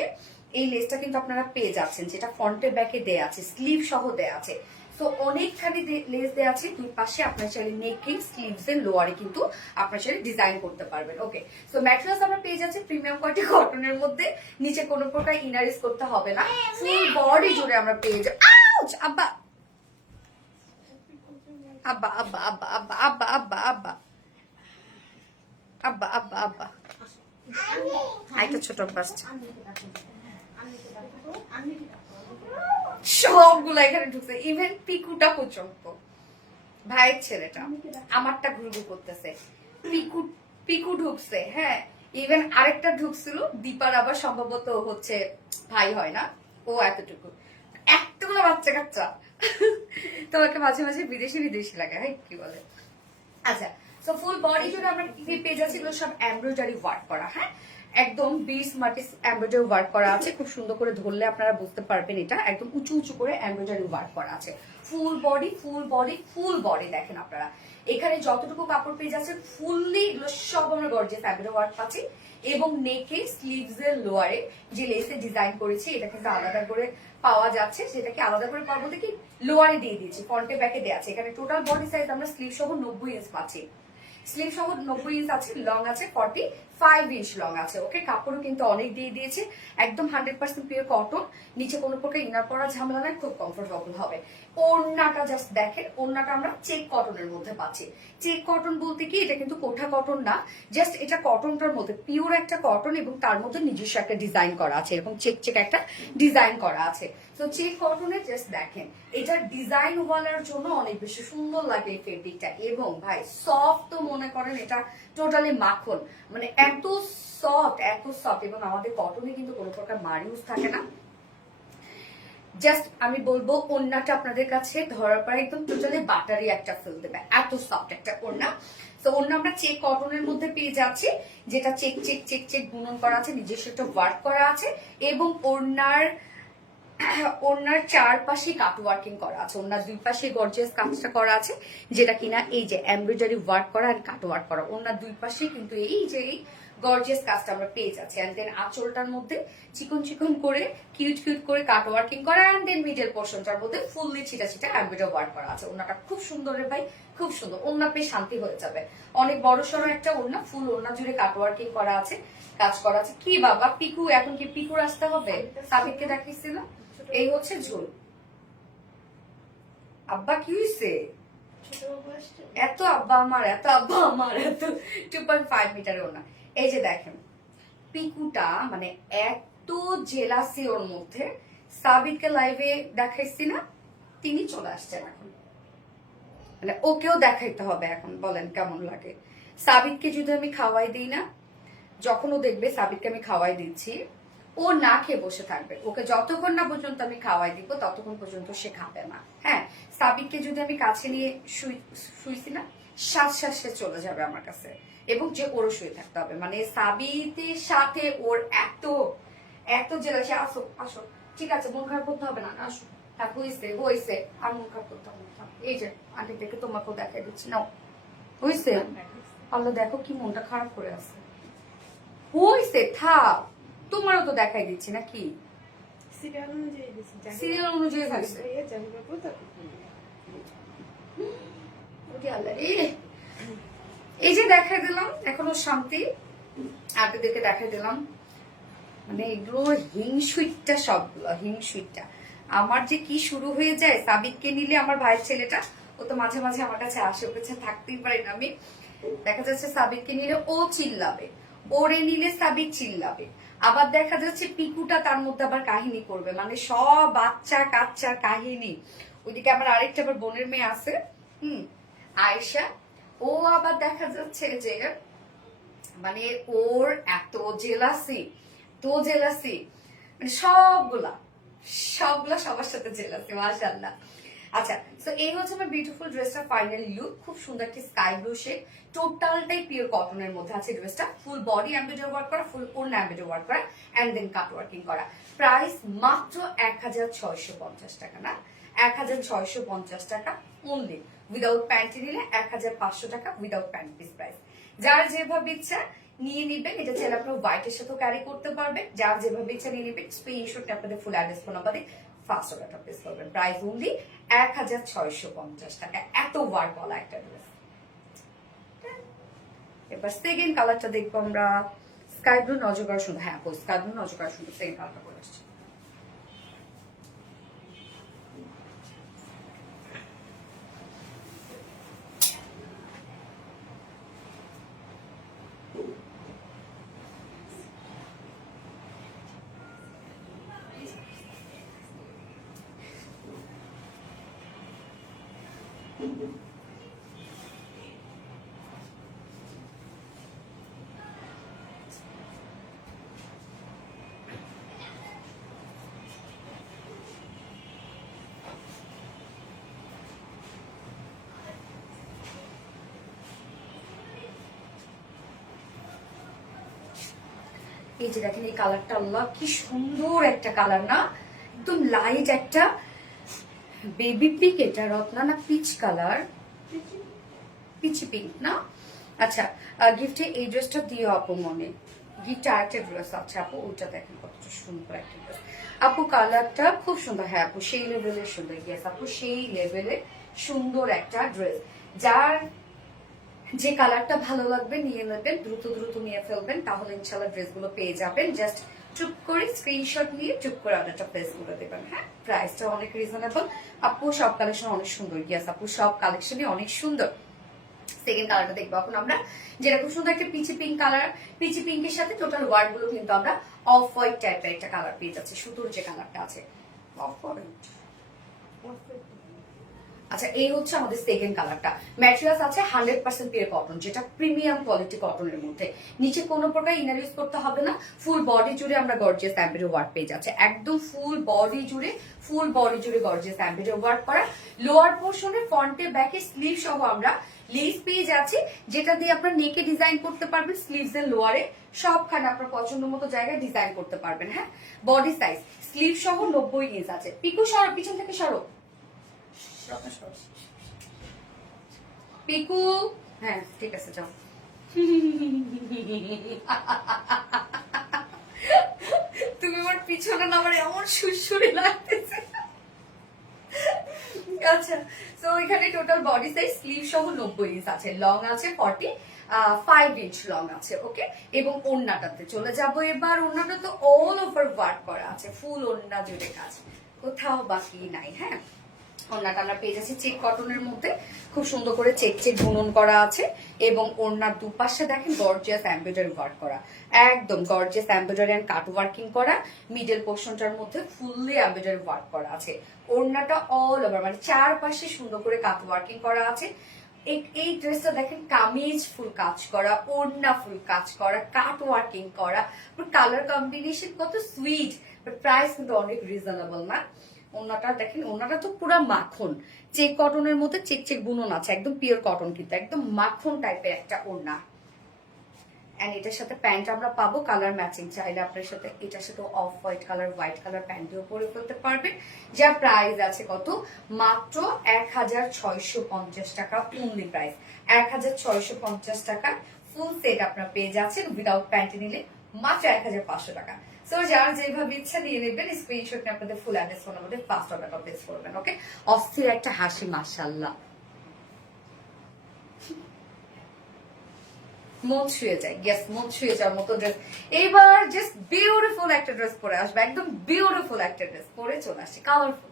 এই লেসটা কিন্তু আপনারা পেয়ে যাচ্ছেন, যেটা ফ্রন্টে ব্যাকে দেয়া আছে, স্লিভ সহ দেয়া আছে। তো অনেকখানি লেস দেওয়া আছে দুই পাশে, আপনার চাইলে নেকে স্লিভস এর লোয়ারে কিন্তু আপনার চাইলে ডিজাইন করতে পারবেন। ওকে, সো ম্যাটেরিয়ালস আমরা পেয়ে যাচ্ছি প্রিমিয়াম কোয়ালিটি কটনের মধ্যে, নিচে কোনো প্রকার ইনারিজ করতে হবে না, ফুল বডি জুড়ে আমরা পেয়ে যাবো। আউচ আব্বা আব্বা আব্বা আব্বা আব্বা আব্বা আব্বা আব্বা আব্বা আব্বা আব্বা একটা ছোট বাচ্চা সবগুলো এখানে ঢুকছে, ইভেন পিকুটা পর্যন্ত। ভাইয়ের ছেলেটা আমারটা ঘুরঘুর করতেছে, পিকু ঢুকছে। হ্যাঁ ইভেন আরেকটা ঢুকছিল, দীপার আবার সম্ভবত হচ্ছে ভাই হয় না, ও এতটুকু, এতগুলো বাচ্চা কাচ্চা তোমাকে মাঝে মাঝে বিদেশি বিদেশি লাগে। হ্যাঁ কি বলে? আচ্ছা, সো ফুল বডি জুড়ে আমরা পেয়ে যাচ্ছি এগুলো সব এমব্রয়ডারি ওয়ার্ক করা। হ্যাঁ একদম 20 মাটি এমব্রয়ডারি ওয়ার্ক করা আছে, খুব সুন্দর করে ধরলে আপনারা বুঝতে পারবেন এটা একদম উঁচু উঁচু করে এমব্রয়ডারি ওয়ার্ক করা আছে। Full body full body full body দেখেন আপনারা এখানে যতটুকু কাপড় পেয়ে যাচ্ছেন ফুললি এগুলো সব আমরা গর্জিয়াস এমব্রয়ডারি ওয়ার্ক পাচ্ছি। এবং নেকে স্লিভস এর লোয়ারে যে লেসে ডিজাইন করেছি এটা কিন্তু আলাদা করে পাওয়া যাচ্ছে, সেটাকে আলাদা করে পাওয়া বলতে কি লোয়ারে দিয়ে দিয়েছি, ফ্রন্টে ব্যাকে দেওয়া আছে। এখানে টোটাল বডি সাইজ আমরা স্লিভ সহ 90 ইঞ্চ পাচ্ছি, স্লিভ সহ 90 ইঞ্চ আছে, লং আছে 5 ইঞ্চ লং আছে। ওকে, কাপড়ও কিন্তু অনেক দিয়ে দিয়েছে, একদম 100% পিওর কটন, নিচে কোনো প্রকার ইনার পরা ঝামেলা নাই, খুব কমফোর্টেবল হবে। ওড়নাটা জাস্ট দেখেন, ওড়নাটা আমরা চেক কটনের মধ্যে পাচ্ছি। চেক কটন বলতে কি, এটা কিন্তু কোঠা কটন না, জাস্ট এটা কটনটার মধ্যে পিওর একটা কটন এবং তার মধ্যে নিজস্ব একটা ডিজাইন করা আছে, এরকম চেক চেক একটা ডিজাইন করা আছে। তো চেক কটনের জাস্ট দেখেন, এটার ডিজাইন ওয়ালার জন্য অনেক বেশি সুন্দর লাগে এই ফেব্রিকটা। এবং ভাই সফট তো মনে করেন এটা টোটালি মাখন, মানে এত সফট এত সফট। এবং আমাদের কটনে কিন্তু কোনো প্রকার মারিউস থাকে না। জাস্ট আমি বলবো ওড়নাটা আপনাদের কাছে ধরার পর একদম টোটালি বাটারি একটা ফিল দেবে, এত সফট একটা ওড়না। তো ওড়না আমরা চেক কটনের মধ্যে পেয়ে যাচ্ছি, যেটা চেক চেক চেক চেক বুনন করা আছে, নিজস্ব একটা ওয়ার্ক করা আছে। এবং ওড়নার চারপাশে কাট ওয়ার্কিং করা আছে, ওড়নার দুই পাশে গর্জিয়াস কাজটা করা আছে, যেটা কিনা এই যে এমব্রয়ডারি ওয়ার্ক করা আর কাট ওয়ার্ক করা, ওড়নার দুই পাশে কিন্তু এই যে গর্জিয়াস কাজটা আমরা পেয়ে যাচ্ছি। এন্ড দেন আঁচলটার মধ্যে চিকন চিকন করে কিউট কিউট করে কাট ওয়ার্কিং করা, এন্ড দেন মিডল পোর্শনটার মধ্যে ফুললি ছিটা ছিটা এমব্রয়ডারি ওয়ার্ক করা আছে। ওড়নাটা খুব সুন্দর রে ভাই, খুব সুন্দর। ওড়না পেয়ে শান্তি হয়ে যাবে, অনেক বড় সড়ো একটা ওড়না, ফুল ওড়না জুড়ে কাট ওয়ার্কিং করা আছে, কাজ করা আছে। কি বাবা পিকু, এখন কি পিকুর আসতে হবে? সাবিককে দেখিয়েছিল। এই হচ্ছে ঝোল। আব্বা কি হয়েছে? এত আব্বা আমার, এত আব্বা আমার, এত 2.5 মিটারের ওড়না। এই যে দেখেন পিকুটা, মানে এত জেলাসি ওর মধ্যে। সাবিককে লাইভে দেখাইছি না, তিনি চলে আসছেন এখন, মানে ওকেও দেখাইতে হবে এখন। বলেন কেমন লাগে? সাবিককে যদি আমি খাওয়াই দিই না, যখন ও দেখবে সাবিককে আমি খাওয়াই দিচ্ছি, ও না খেয়ে বসে থাকবে। ওকে যতক্ষণ না পর্যন্ত আমি খাওয়াই দিব ততক্ষণ পর্যন্ত সে খাবে না। হ্যাঁ, সাবিককে যদি আমি কাছে নিয়ে শুইছি না, শ্বাস সে চলে যাবে আমার কাছে, এবং যে ওরও শুয়ে থাকতে হবে। মানে সাবিতের সাথে ওর এত এত জেলাসি। আসো আসো, ঠিক আছে, মন খারাপ করতে হবে না, আসো। হ্যাঁ হয়েছে হয়েছে, আর মন খারাপ করতে হবে না। এই যে আন্টি দেখে তোমাকেও দেখাই দিচ্ছি, নাও হয়েছে। আল্লাহ দেখো কি মনটা খারাপ করে আছে। হয়েছে থাক, তোমারও তো দেখাই দিচ্ছি নাকি, সিরিয়াল অনুযায়ী হয়েছে। এই যে দেখাই দিলাম, এখনো শান্তি। আপনাদেরকে দেখাই দিলাম, মানে এগুলো হিংসুইটটা, সবগুলো হিংসুইটটা। আমার যে কি শুরু হয়ে যায় সাবিককে নিলে, আমার ভাইয়ের ছেলেটা ও তো মাঝে মাঝে আমার কাছে আসে, ওর কাছে থাকতেই পারি না আমি। দেখা যাচ্ছে সাবিককে নিলে ও চিল্লাবে, ওরে নিলে সাবিক চিল্লাবে। আবার দেখা যাচ্ছে পিকুটা তার মধ্যে আবার কাহিনী করবে, মানে সব বাচ্চা কাচ্চার কাহিনী। ওইদিকে আমার আরেকটা আবার বোনের মেয়ে আছে, আয়েশা, ও আবার দেখা যাচ্ছে যে মানে ওর এত জেলাসি, তো জেলাসি, মানে সবগুলা সবার সাথে জেলাসি, মাশাআল্লাহ। আচ্ছা, তো এই হচ্ছে আমার বিউটিফুল ড্রেসটা ফাইনাল লুক। খুব সুন্দর একটি স্কাই ব্লু শেড, টোটালটাই পিওর কটনের মধ্যে আছে ড্রেসটা। ফুল বডি এমব্রয়ডারি ওয়ার্ক করা, ফুল ওড়না এমব্রয়ডারি ওয়ার্ক করা, এন্ড দেন কাট ওয়ার্কিং করা। প্রাইস মাত্র 1650 টাকা, না 1650 টাকা অনলি। উইদাউট প্যান্টি নিলে 1500 টাকা উইদাউট প্যান্ট পিস প্রাইস। যার যেভাবে ইচ্ছা নিয়ে নিবেন, এটা চাইলে আপনার হোয়াইটের সাথেও ক্যারি করতে পারবেন। যার যেভাবে ইচ্ছা নিয়ে নিবেন, স্ক্রিনশটটা আপনাদের ফুল অ্যাড্রেস ফোন নাম্বারে ফার্স্ট অর্ডারটা প্লেস করবেন। প্রাইস অনলি 1650 টাকা, এত ওয়ার্ক বলা একটা ড্রেস। এবার সেকেন্ড কালারটা দেখবো আমরা, স্কাই ব্লু নজর করা সুন্দর। হ্যাঁ, স্কাই ব্লু নজর করা সুন্দর, সেকেন্ড কালারটা করে আসছে। এই যে দেখেন এই কালারটা, আল্লাহ কি সুন্দর একটা কালার না, একদম লাইট একটা বেবি পিঙ্ক। এটা রত্না না পিচ কালার, পিচি পিঙ্ক না। আচ্ছা, গিফটে এই ড্রেসটা দিয়ে আপু, মনে গিফটে আরেকটা ড্রেস আছে আপু, ওইটা দেখেন কতটা সুন্দর একটা ড্রেস আপু। কালারটা খুব সুন্দর। হ্যাঁ আপু, সেই লেভেলের সুন্দর। ইয়েস আপু, সেই লেভেলের সুন্দর একটা ড্রেস। যার যে কালারটা ভালো লাগবে নিয়ে নেবেন, দ্রুত দ্রুত নিয়ে ফেলবেন, তাহলে ইনশাল্লাহ ড্রেসগুলো পেয়ে যাবেন। জাস্ট চুপ করে স্ক্রিনশট নিয়ে চুপ করে অর্ডারটা প্লেস করে দেবেন। হ্যাঁ, প্রাইসটা অনেক রিজনেবল। আপু সব কালেকশন অনেক সুন্দর। ইয়াস আপু সব কালেকশনই অনেক সুন্দর। সেকেন্ড কালারটা দেখবো এখন আমরা, যেটা খুব সুন্দর একটা পিচি পিঙ্ক কালার। পিচি পিঙ্কের সাথে টোটাল ওয়ার্ড গুলো কিন্তু আমরা অফ হোয়াইট টাইপের একটা কালার পেয়ে যাচ্ছি। সুতোর যে কালারটা আছে অফ হোয়াইট। আচ্ছা, এই হচ্ছে আমাদের সেকেন্ড কালারটা। ম্যাটেরিয়ালস আছে 100% পিওর কটন, যেটা প্রিমিয়াম কোয়ালিটি কটনের মধ্যে। নিচে কোনো প্রকার ইনার ইউজ করতে হবে না। ফুল বডি জুড়ে আমরা গর্জিয়াস এমব্রয়ডারি ওয়ার্ক পেয়ে যাচ্ছে, একদম ফুল বডি জুড়ে গর্জিয়াস এমব্রয়ডারি ওয়ার্ক করা। লোয়ার পোর্শনে ফ্রন্টে ব্যাকে স্লিভ সহ আমরা লেস পেয়ে যাচ্ছি, যেটা দিয়ে আপনার নেকে ডিজাইন করতে পারবেন। স্লিভস এর লোয়ারে সবখানে আপনার পছন্দ মতো জায়গায় ডিজাইন করতে পারবেন। হ্যাঁ, বডি সাইজ স্লিভ সহ 90 ইঞ্চ আছে। পিকু সরো, পিছন থেকে সরো পিকু। হ্যাঁ ঠিক আছে, যাও। তুমি আমার পিছনে না, আমার এমন সুরসুরি লাগতেছে। আচ্ছা, তো এখানে টোটাল বডি সাইজ স্লিভ সহ 90 ইঞ্চ আছে, লং আছে 45 ইঞ্চ লং আছে। ওকে, এবং ওড়নাটাতে চলে যাব এবার। ওড়নাটা তো অল ওভার ওয়ার্ক করা আছে, ফুল ওড়না জুড়ে কাজ, কোথাও বাকি নাই। হ্যাঁ, ওড়নাটা আমরা পেয়ে যাচ্ছি চেক কটনের মধ্যে, খুব সুন্দর করে চেক চেক বুনন করা আছে। এবং ওড়নার দুপাশে দেখেন গর্জিয়াস এমব্রয়ডারি ওয়ার্ক করা, একদম gorgeous embroidery and cut working করা। মিডল পোর্শনটার মধ্যে ফুললি এমব্রয়ডারি ওয়ার্ক করা আছে। ওড়নাটা অল ওভার মানে চারপাশে সুন্দর করে কাট ওয়ার্কিং করা আছে। এই ড্রেসটা দেখেন কামিজ ফুল কাজ করা, ওড়না ফুল কাজ করা, কাট ওয়ার্কিং করা, কালার কম্বিনেশন কত সুইট। বাট প্রাইস কিন্তু অনেক রিজনেবল না। ওড়নাটা দেখেন, ওড়নাটা তো পুরো মাখন, চেক কটনের মধ্যে চেক চেক বুনন আছে, একদম পিওর কটন, কিন্তু একদম মাখন টাইপের একটা ওড়না। এন্ড এটার সাথে প্যান্ট আমরা পাবো কালার ম্যাচিং, চাইলে আপনার সাথে এটার সাথে off white colour white colour প্যান্টও পরে ফেলতে পারবেন। যার প্রাইস আছে কত, মাত্র 1650 টাকা। অনলি প্রাইস 1650 টাকা। ফুল সেট আপনারা পেয়ে যাচ্ছেন উইদাউট প্যান্ট নিলে মাত্র 1500 টাকা। সো যারা যেভাবে ইচ্ছা দিয়ে নেবেন, স্ক্রিনশট নিয়ে আপনাদের ফুল অ্যাড্রেস ফোন নাম্বারে ফার্স্ট অর্ডারটা প্লেস করবেন। ওকে, অস্থির একটা হাসি, মাশাআল্লাহ, মন ছুঁয়ে যায়। ইয়েস, মন ছুঁয়ে যাওয়ার মতো ড্রেস। এবার জাস্ট বিউটিফুল একটা ড্রেস পরে আসবে, একদম বিউটিফুল একটা ড্রেস পরে চলে আসছে, কালারফুল।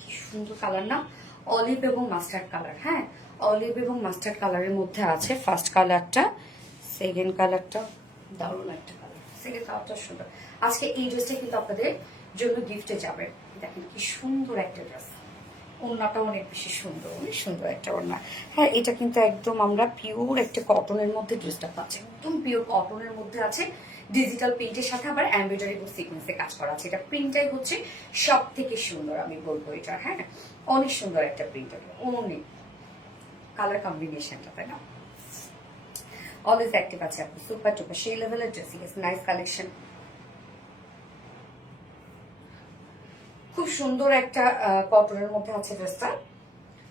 কি সুন্দর কালার না, অলিভ এবং মাস্টার্ড কালার। হ্যাঁ, অলিভ এবং মাস্টার্ড কালারের মধ্যে আছে ফার্স্ট কালারটা, সেকেন্ড কালারটা দারুণ একটা কালার, সেকেন্ড কালারটা সুন্দর। আজকে এই ড্রেসটা কিন্তু আপনাদের জন্য গিফটে যাবে। দেখেন কি সুন্দর একটা ড্রেস, ওড়নাটা অনেক বেশি সুন্দর, অনেক সুন্দর একটা ওড়না। হ্যাঁ, এটা কিন্তু একদম আমরা পিওর একটা কটনের মধ্যে ড্রেসটা পাচ্ছি, একদম পিওর কটনের মধ্যে আছে। ডিজিটাল প্রিন্টের সাথে আবার এমব্রয়ডারি এবং সিকোয়েন্সে কাজ করা আছে। এটা প্রিন্টটাই হচ্ছে সব থেকে সুন্দর আমি বলবো এটা। হ্যাঁ, অনেক সুন্দর একটা প্রিন্ট, অনেক কালার কম্বিনেশনটা, তাই না? অলওয়েজ অ্যাক্টিভ আছে আপনি, সুপার টুপার সেই লেভেলের ড্রেসিং, নাইস কালেকশন। খুব সুন্দর একটা কটনের মধ্যে আছে ড্রেসটা,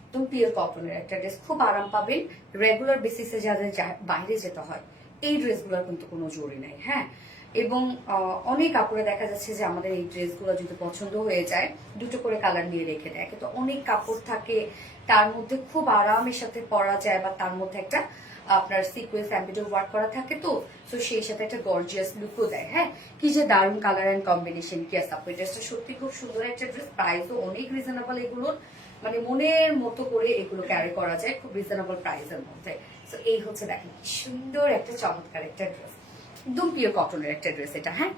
একদম পিওর কটনের একটা ড্রেস, খুব আরাম পাবেন। রেগুলার বেসিসে যাদের বাইরে যেতে হয় এই ড্রেসগুলোর কিন্তু কোনো জরুরি নাই। হ্যাঁ, এবং অনেক কাপড়ে দেখা যাচ্ছে যে আমাদের এই ড্রেসগুলো যদি পছন্দ হয়ে যায় দুটো করে কালার নিয়ে রেখে দেয়, কিন্তু অনেক কাপড় থাকে তার মধ্যে খুব আরামের সাথে পরা যায়, বা তার মধ্যে একটা আপনার সিকোয়েন্স এমব্রয়ডারি ওয়ার্ক করা থাকে, তো সেই সাথে একটা গর্জিয়াস লুকও দেয়। হ্যাঁ, কি যে দারুণ কালার এন্ড কম্বিনেশন। কি আছে আপু, ড্রেসটা সত্যি খুব সুন্দর একটা ড্রেস, প্রাইসও অনেক রিজনেবল এগুলোর। মানে মনের মতো করে এগুলো ক্যারি করা যায় খুব রিজনেবল প্রাইসের মধ্যে। তো এই হচ্ছে দেখেন কি সুন্দর একটা চমৎকার একটা ড্রেস, একদম পিওর কটনের একটা ড্রেস এটা। হ্যাঁ,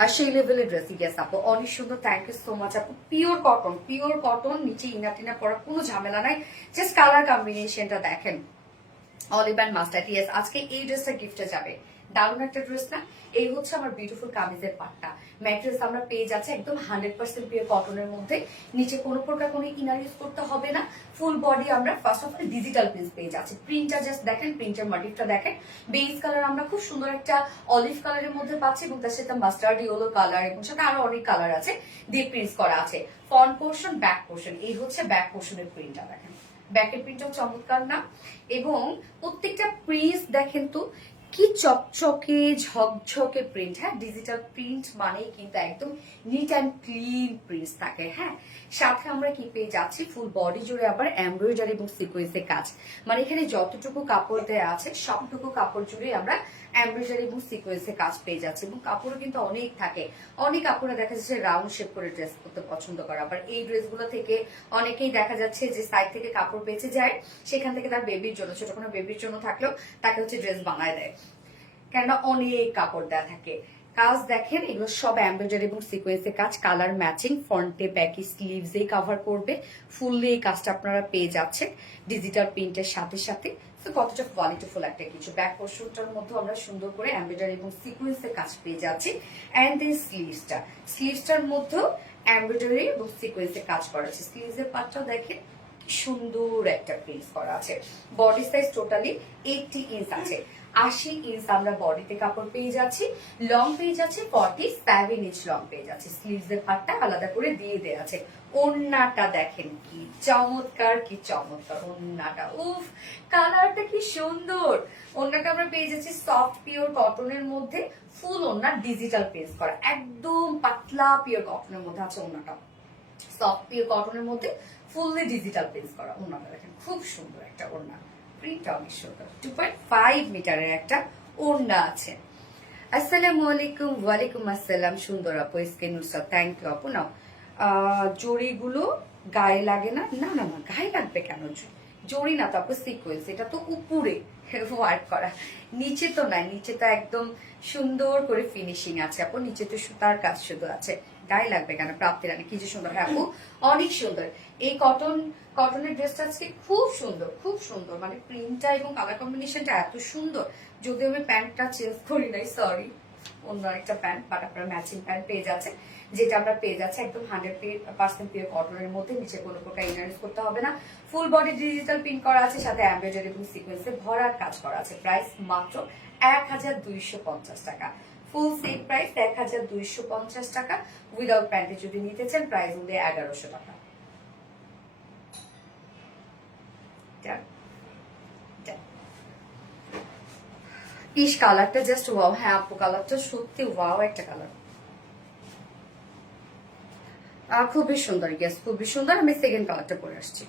আর সেই লেভেলের ড্রেস। ইয়েস আপু, অনেক সুন্দর, থ্যাংক ইউ সো মাচ আপু। পিওর কটন, পিওর কটন, নিচে ইনা টিনা পরার কোনো ঝামেলা নাই। জাস্ট কালার কম্বিনেশনটা দেখেন, অলিভ অ্যান্ড মাস্টার্ড। ইয়েস, আজকে এই ড্রেসটা গিফটে যাবে। দারুণ একটা ড্রেস না? এই হচ্ছে আমার বিউটিফুল কামিজের পাটটা। ম্যাট্রেস আমরা পেয়ে যাচ্ছে একদম 100% পিওর কটনের মধ্যে। নিচে কোনো প্রকার কোনো ইনার ইউজ করতে হবে না। ফুল বডি আমরা first of all digital print পেয়ে যাচ্ছি। প্রিন্টটা জাস্ট দেখেন, প্রিন্টের মোটিভটা দেখেন। বেস কালার আমরা খুব সুন্দর একটা অলিভ কালারের মধ্যে পাচ্ছি এবং তার সাথে মাস্টার্ড ইয়েলো কালার এবং সাথে আরো অনেক কালার আছে দিয়ে প্রিন্টস করা আছে। ফ্রন্ট পোর্শন, ব্যাক পোর্শন, এই হচ্ছে ব্যাক পোর্শনের প্রিন্টটা দেখেন। ব্যাকের প্রিন্টটাও চমৎকার না? এবং প্রত্যেকটা প্রিন্ট দেখেন তো কি চকচকে ঝকঝকে প্রিন্ট। হ্যাঁ, ডিজিটাল প্রিন্ট মানেই কিন্তু একদম নিট অ্যান্ড ক্লিন প্রিন্ট থাকে। হ্যাঁ, সাথে আমরা কি পেয়ে যাচ্ছি ফুল বডি জুড়ে আবার এমব্রয়ডারি এবং সিকোয়েন্সের কাজ। মানে এখানে যতটুকু কাপড় দেওয়া আছে সবটুকু কাপড় জুড়ে আমরা এমব্রয়ডারি এবং সিকোয়েন্সের কাজ পেয়ে যাচ্ছি এবং কাপড়ও কিন্তু অনেক থাকে। অনেক কাপড়ে দেখা যাচ্ছে রাউন্ড শেপ করে ড্রেস করতে পছন্দ করে, আবার এই ড্রেসগুলো থেকে অনেকেই দেখা যাচ্ছে যে সাইড থেকে কাপড় বেঁচে যায়, সেখান থেকে তার বেবির জন্য, ছোট কোনো বেবির জন্য থাকলেও তাকে হচ্ছে ড্রেস বানায় দেয়, কেননা অনেক কাপড় দেওয়া থাকে। কাজ দেখেন, এগুলো সব এমব্রয়ডারি এবং সিকোয়েন্সের কাজ, কালার ম্যাচিং, ফ্রন্টে ব্যাকি স্লিভসে কভার করবে। ফুললি এই কাজটা আপনারা পেয়ে যাচ্ছেন ডিজিটাল প্রিন্টের সাথে সাথে। তো কতটা কোয়ালিটিফুল একটা কিছু। ব্যাক পোর্শনটার মধ্যে আমরা সুন্দর করে এমব্রয়ডারি এবং সিকোয়েন্সের কাজ পেয়ে যাচ্ছি। অ্যান্ড দেন স্লিভসটার মধ্যেও এমব্রয়ডারি এবং সিকোয়েন্সের কাজ করা আছে। স্লিভসের পার্টটাও দেখেন সুন্দর একটা প্রিন্ট করা আছে। বডি সাইজ টোটালি 80 ইঞ্চ আছে। 80 ইঞ্চ আমরা বডিতে কাপড় পেয়ে যাচ্ছি। লং পেয়ে যাচ্ছে 47 ইঞ্চ লং পেয়ে যাচ্ছে। স্লিভস এর পার্টটা আলাদা করে দিয়ে দেওয়া আছে। ওড়নাটা দেখেন কি চমৎকার, কি চমৎকার ওড়নাটা। উফ, কালারটা কি সুন্দর। ওড়নাটা আমরা পেয়ে যাচ্ছি সফট পিওর কটনের মধ্যে, ফুল ওড়না ডিজিটাল পেস্ট করা, একদম পাতলা পিওর কটনের মধ্যে আছে ওড়নাটা। সফট পিওর কটনের মধ্যে ফুললি ডিজিটাল পেস্ট করা ওড়নাটা দেখেন, খুব সুন্দর একটা ওড়না। প্রিন্টটা অনেক সুন্দর। 2.5 মিটারের একটা ওড়না আছে। আসসালামু আলাইকুম। ওয়ালাইকুম আসসালাম। সুন্দর আপু, স্কিন নুসরাত, থ্যাংক ইউ আপু। নাও জড়িগুলো গায়ে লাগে না? না না না, গায়ে লাগবে কেন? জড়ি না তো আপু, সিকোয়েন্স। এটা তো উপরে ওয়ার্ক করা, নিচে তো নাই। নিচে তো একদম সুন্দর করে ফিনিশিং আছে আপু, নিচে তো সুতার কাজ শুধু আছে। গায়ে লাগবে কেন? প্রাপ্তি রানী কি যে সুন্দর। হ্যাঁ আপু, অনেক সুন্দর। এই কটনের ড্রেসটা আজকে খুব সুন্দর, খুব সুন্দর। মানে প্রিন্টটা এবং কালার কম্বিনেশনটা এত সুন্দর। যদিও আমি প্যান্টটা চেঞ্জ করি নাই, সরি, অন্য একটা প্যান্ট, বাট আপনারা ম্যাচিং প্যান্ট পেয়ে যাচ্ছে, যেটা আমরা পেয়ে যাচ্ছে একদম 100% পিওর কটনের মধ্যে। নিচে কোনো প্রকার ইনার ইউজ করতে হবে না। ফুল বডি ডিজিটাল প্রিন্ট করা আছে, সাথে এমব্রয়ডারি এবং সিকোয়েন্সে ভরার কাজ করা আছে। প্রাইস মাত্র 1250 টাকা। ফুল সেট প্রাইস 1250 টাকা। উইদাউট প্যান্টে যদি নিতে চান প্রাইস মধ্যে 1100 টাকা। ইস, কালারটা জাস্ট ওয়াও। হ্যাঁ আপু, কালারটা সত্যি ওয়াও একটা কালার, খুবই সুন্দর। ইয়েস, খুবই সুন্দর। আমি সেকেন্ড কালারটা পরে আসছি।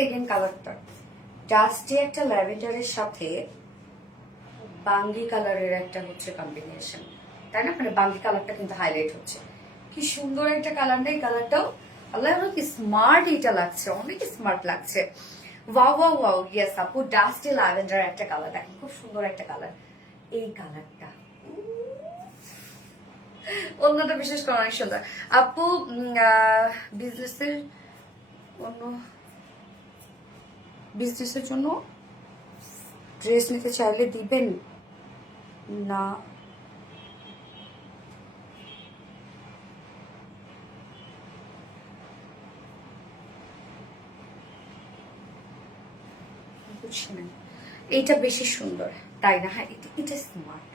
সেকেন্ড কালারটা ডাস্টি একটা ল্যাভেন্ডারের সাথে বাঙ্গি কালারের একটা হচ্ছে কম্বিনেশন, তাই না? মানে বাঙ্গি কালারটা কিন্তু হাইলাইট হচ্ছে। কি সুন্দর একটা কালার, নেই কালারটাও আল্লাহ কি স্মার্ট এটা লাগছে, অনেক স্মার্ট লাগছে। ওয়াও ওয়াও ওয়াও, ইয়েস আপু, ডাস্টি ল্যাভেন্ডার একটা কালার, দেখেন খুব সুন্দর একটা কালার। এই কালারটা অন্যটা বিশেষ করে অনেক সুন্দর আপু। বিজনেসের অন্য বিজনেসের জন্য ড্রেস নিতে চাইলে দিবেন না? বুঝছি না, এইটা বেশি সুন্দর তাই না? হ্যাঁ, এটা স্মার্ট,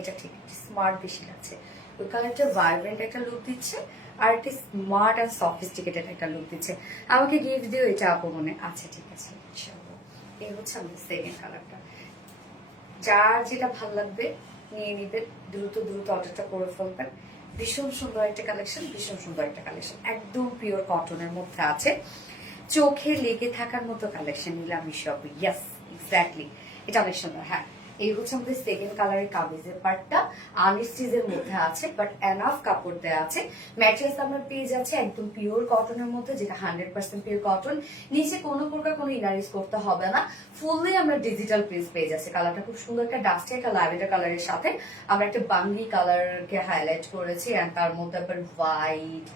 এটা ঠিক, স্মার্ট বেশি লাগছে। ওই কালারটা ভাইব্রেন্ট একটা লুক দিচ্ছে, আর এটা স্মার্ট আর সফিস্টিকেটেড একটা লুক দিচ্ছে। আমাকে গিফট দিও এটা আপু মনে। আচ্ছা ঠিক আছে, ইনশাআল্লাহ। এই হচ্ছে আমাদের সেকেন্ড কালারটা। যার যেটা ভালো লাগবে নিয়ে নিবেন, দ্রুত দ্রুত অর্ডারটা করে ফেলবেন। ভীষণ সুন্দর একটা কালেকশন, ভীষণ সুন্দর একটা কালেকশন, একদম পিওর কটনের মধ্যে আছে, চোখে লেগে থাকার মতো কালেকশন। নিলামি সব, ইয়েস এক্স্যাক্টলি, এটা অনেক সুন্দর। হ্যাঁ, এই হচ্ছে আমাদের সেকেন্ড কালারের কামিজের পার্টটা, আনস্টিচের মধ্যে আছে, বাট এনাফ কাপড় দেওয়া আছে। ম্যাটেরিয়ালস আমরা পেয়ে যাচ্ছে একদম পিওর কটনের মধ্যে, যেটা 100% পিওর কটন। নিচে কোনো প্রকার কোনো ইনারিজ করতে হবে না, ফুললি আমরা ডিজিটাল প্রিন্ট পেয়ে যাচ্ছে। কালারটা খুব সুন্দর, একটা ডাস্টি একটা ল্যাভেন্ডার কালারের সাথে আমরা একটা বাঙ্গি কালারকে হাইলাইট করেছি, এন্ড তার মধ্যে আবার হোয়াইট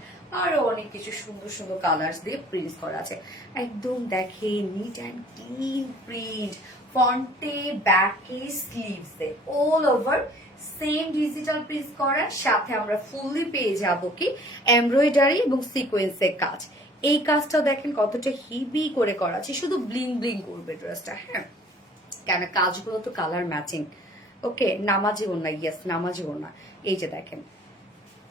আরো অনেক কিছু সুন্দর সুন্দর কালার্স দিয়ে প্রিন্ট করা আছে। একদম দেখে নিট অ্যান্ড ক্লিন প্রিন্ট, ফন্টে ব্যাকে স্লিভসে all over same digital print করার সাথে আমরা ফুললি পেয়ে যাব কি এমব্রয়ডারি এবং সিকোয়েন্সের কাজ। এই কাজটা দেখেন কতটা হিবি করে করা আছে, শুধু ব্লিং ব্লিং করবে ড্রেসটা। হ্যাঁ, কেন কাজগুলো তো কালার ম্যাচিং। ওকে, নামাজিও না, ইয়েস নামাজিও না। এই যে দেখেন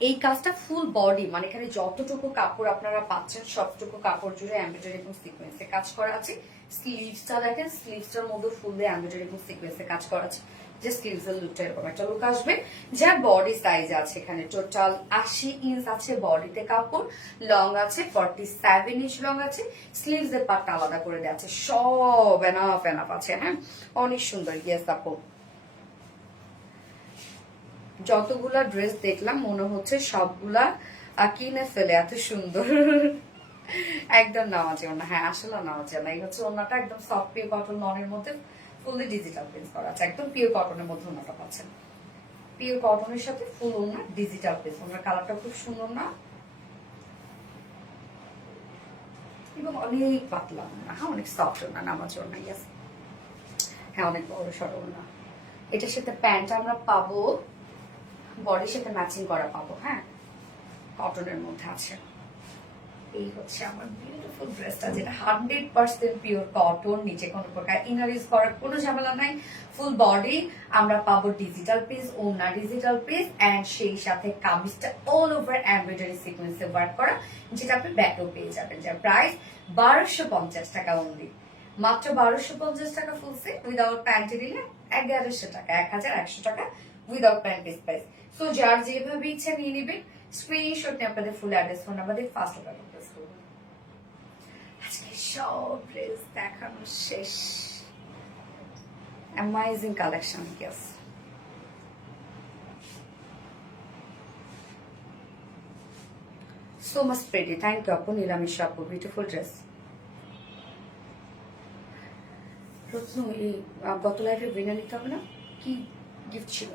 এই কাজটা ফুল বডি, মানে এখানে যতটুকু কাপড় আপনারা পাচ্ছেন সবটুকু কাপড় জুড়ে এমব্রয়ডারি এবং সিকোয়েন্সে কাজ করা আছে। স্লিভসটা দেখেন, স্লিভসটার মধ্যে ফুল দিয়ে এমব্রয়ডারি এবং সিকোয়েন্সে কাজ করা আছে। যে স্লিভস এর লুকটা এরকম একটা লুক আসবে। যার বডি সাইজ আছে এখানে টোটাল 80 ইঞ্চ আছে বডিতে কাপড়, লং আছে 47 ইঞ্চ লং আছে, স্লিভস এর পার্টটা আলাদা করে দেওয়া আছে, সব এনাফ এনাফ আছে। হ্যাঁ, অনেক সুন্দর, ইয়েস আপু। যতগুলা ড্রেস দেখলাম মনে হচ্ছে সবগুলা কিনে ফেলে, এত সুন্দর। একদম নেওয়া যায় না, হ্যাঁ আসলে নেওয়া যায় না। এই হচ্ছে ওনাটা একদম সফট পিওর কটন লনের মধ্যে ফুললি ডিজিটাল প্রিন্ট করা আছে, একদম পিওর কটনের মধ্যে ওনাটা পাচ্ছেন। পিওর কটনের সাথে ফুল ওনা ডিজিটাল প্রিন্ট, ওনার কালারটা খুব সুন্দর না, এবং অনেক পাতলা না, হ্যাঁ অনেক সফট না, নামাজ না, ইয়েস হ্যাঁ অনেক বড় সরল না। এটার সাথে প্যান্ট আমরা পাবো, বডির সাথে ম্যাচিং করা পাবো। হ্যাঁ, কটনের মধ্যে আছে। এই হচ্ছে আমার বিউটিফুল ড্রেসটা, যেটা 100% পিওর কটন, নিচে কোনো প্রকার ইনারিজ করার কোনো ঝামেলা নাই। ফুল বডি আমরা পাবো ডিজিটাল পিস, ওনা ডিজিটাল পিস, এন্ড সেই সাথে কামিজটা অল ওভার এমব্রয়ডারি সিকোয়েন্সে ওয়ার্ক করা, যেটা আপনি ব্যাকও পেয়ে যাবেন। যার প্রাইস 1250 টাকা অনলি, মাত্র 1250 টাকা ফুল সেট উইদাউট প্যান্টে দিলে 1100 টাকা, 1100 টাকা উইদাউট প্যান্ট প্রাইস। সো যার যেভাবে ইচ্ছা নিয়ে নেবেন, স্ক্রিনশট নিয়ে আপনাদের ফুল অ্যাড্রেস ফোন নাম্বার দিয়ে ফার্স্ট অর্ডার প্রেস করবেন। আজকে সব ড্রেস দেখানো শেষ। Amazing collection, yes. So much pretty, thank you আপু, নিলামিশা আপু, বিউটিফুল ড্রেস। রত্ন, এই গত লাইফে উইনার নিতে হবে না? কি গিফট ছিল?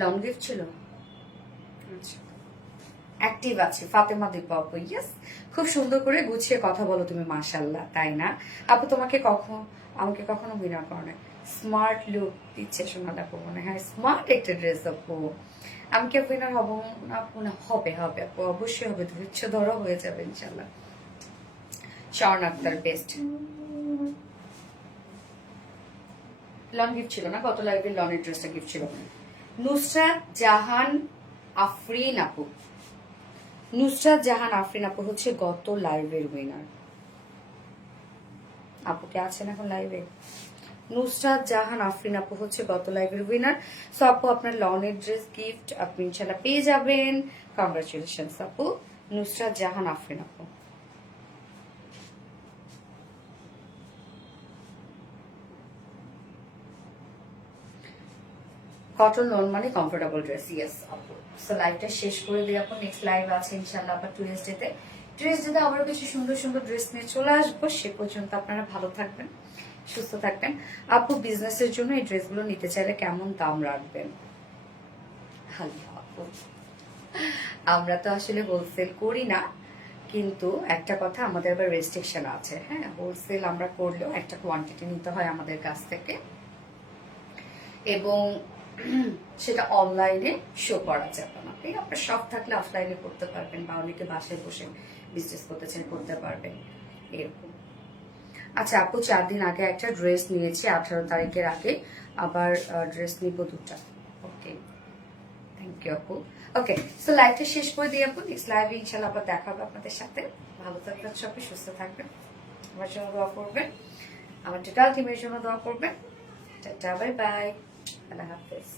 লং গিফট ছিল? আচ্ছা, অ্যাক্টিভ আছে ফাতেমা দীপা আপু, ইয়েস। খুব সুন্দর করে গুছিয়ে কথা বলো তুমি, মাশাল্লাহ, তাই না আপু? তোমাকে আমাকে কখনো উইনার করো না। স্মার্ট লুক দিচ্ছে সোনা আপু, মনে হয় স্মার্ট একটা ড্রেস আপু। আমি কি উইনার হবো না আপু? না, হবে হবে আপু, অবশ্যই হবে, ধৈর্য ধরো, হয়ে যাবে ইনশাল্লাহ। Shaon Akter best. Lawn gift ছিল না গত লাইভে, লনের ড্রেসটা গিফট ছিল। নুসরাত জাহান আফরিন আপু, নুসরাত জাহান আফরিন আপু হচ্ছে গত লাইভের উইনার। আপু কে আছেন এখন লাইভে? নুসরাত জাহান আফরিন আপু হচ্ছে গত লাইভের উইনার। সো আপু আপনার লনের ড্রেস গিফট আপনি ইনশাল্লাহ পেয়ে যাবেন। কংগ্রাচুলেশন আপু, নুসরাত জাহান আফরিন আপু। কটন লোন মানে কমফোর্টেবল ড্রেস, ইয়েস আপু। সো লাইভটা শেষ করে দিয়ে আপু নেক্সট লাইভ আছে ইনশাল্লাহ আবার টুয়েসডেতে আবার কিছু সুন্দর সুন্দর ড্রেস নিয়ে চলে আসবো। সে পর্যন্ত আপনারা ভালো থাকবেন, সুস্থ থাকবেন। আপু বিজনেসের জন্য এই ড্রেসগুলো নিতে চাইলে কেমন দাম রাখবেন? আল্লাহ আপু, আমরা তো আসলে হোলসেল করি না, কিন্তু একটা কথা, আমাদের আবার রেস্ট্রিকশন আছে। হ্যাঁ, হোলসেল আমরা করলেও একটা কোয়ান্টিটি নিতে হয় আমাদের কাছ থেকে, এবং সেটা অনলাইনে শো করা যাবে না। আপনার শপ থাকলে অফলাইনে করতে পারবেন, বা অনেকে বাসায় বসে বিজনেস করতে চান করতে পারবেন, এরকম। আচ্ছা আপু, 4 দিন আগে একটা ড্রেস নিয়েছি, 18 তারিখের আগে আবার ড্রেস নিব 2টা। ওকে, থ্যাংক ইউ আপু। ওকে, সো লাইভটা শেষ করে দিই আপু, নেক্সট লাইভে ইনশাল্লাহ আবার দেখা হবে আপনাদের সাথে। ভালো থাকবেন সবাই, সুস্থ থাকবেন, আমার জন্য দোয়া করবেন, আমার টোটাল টিমের জন্য দোয়া করবেন। টাটা, বাই বাই, আল্লাহ হাফেজ।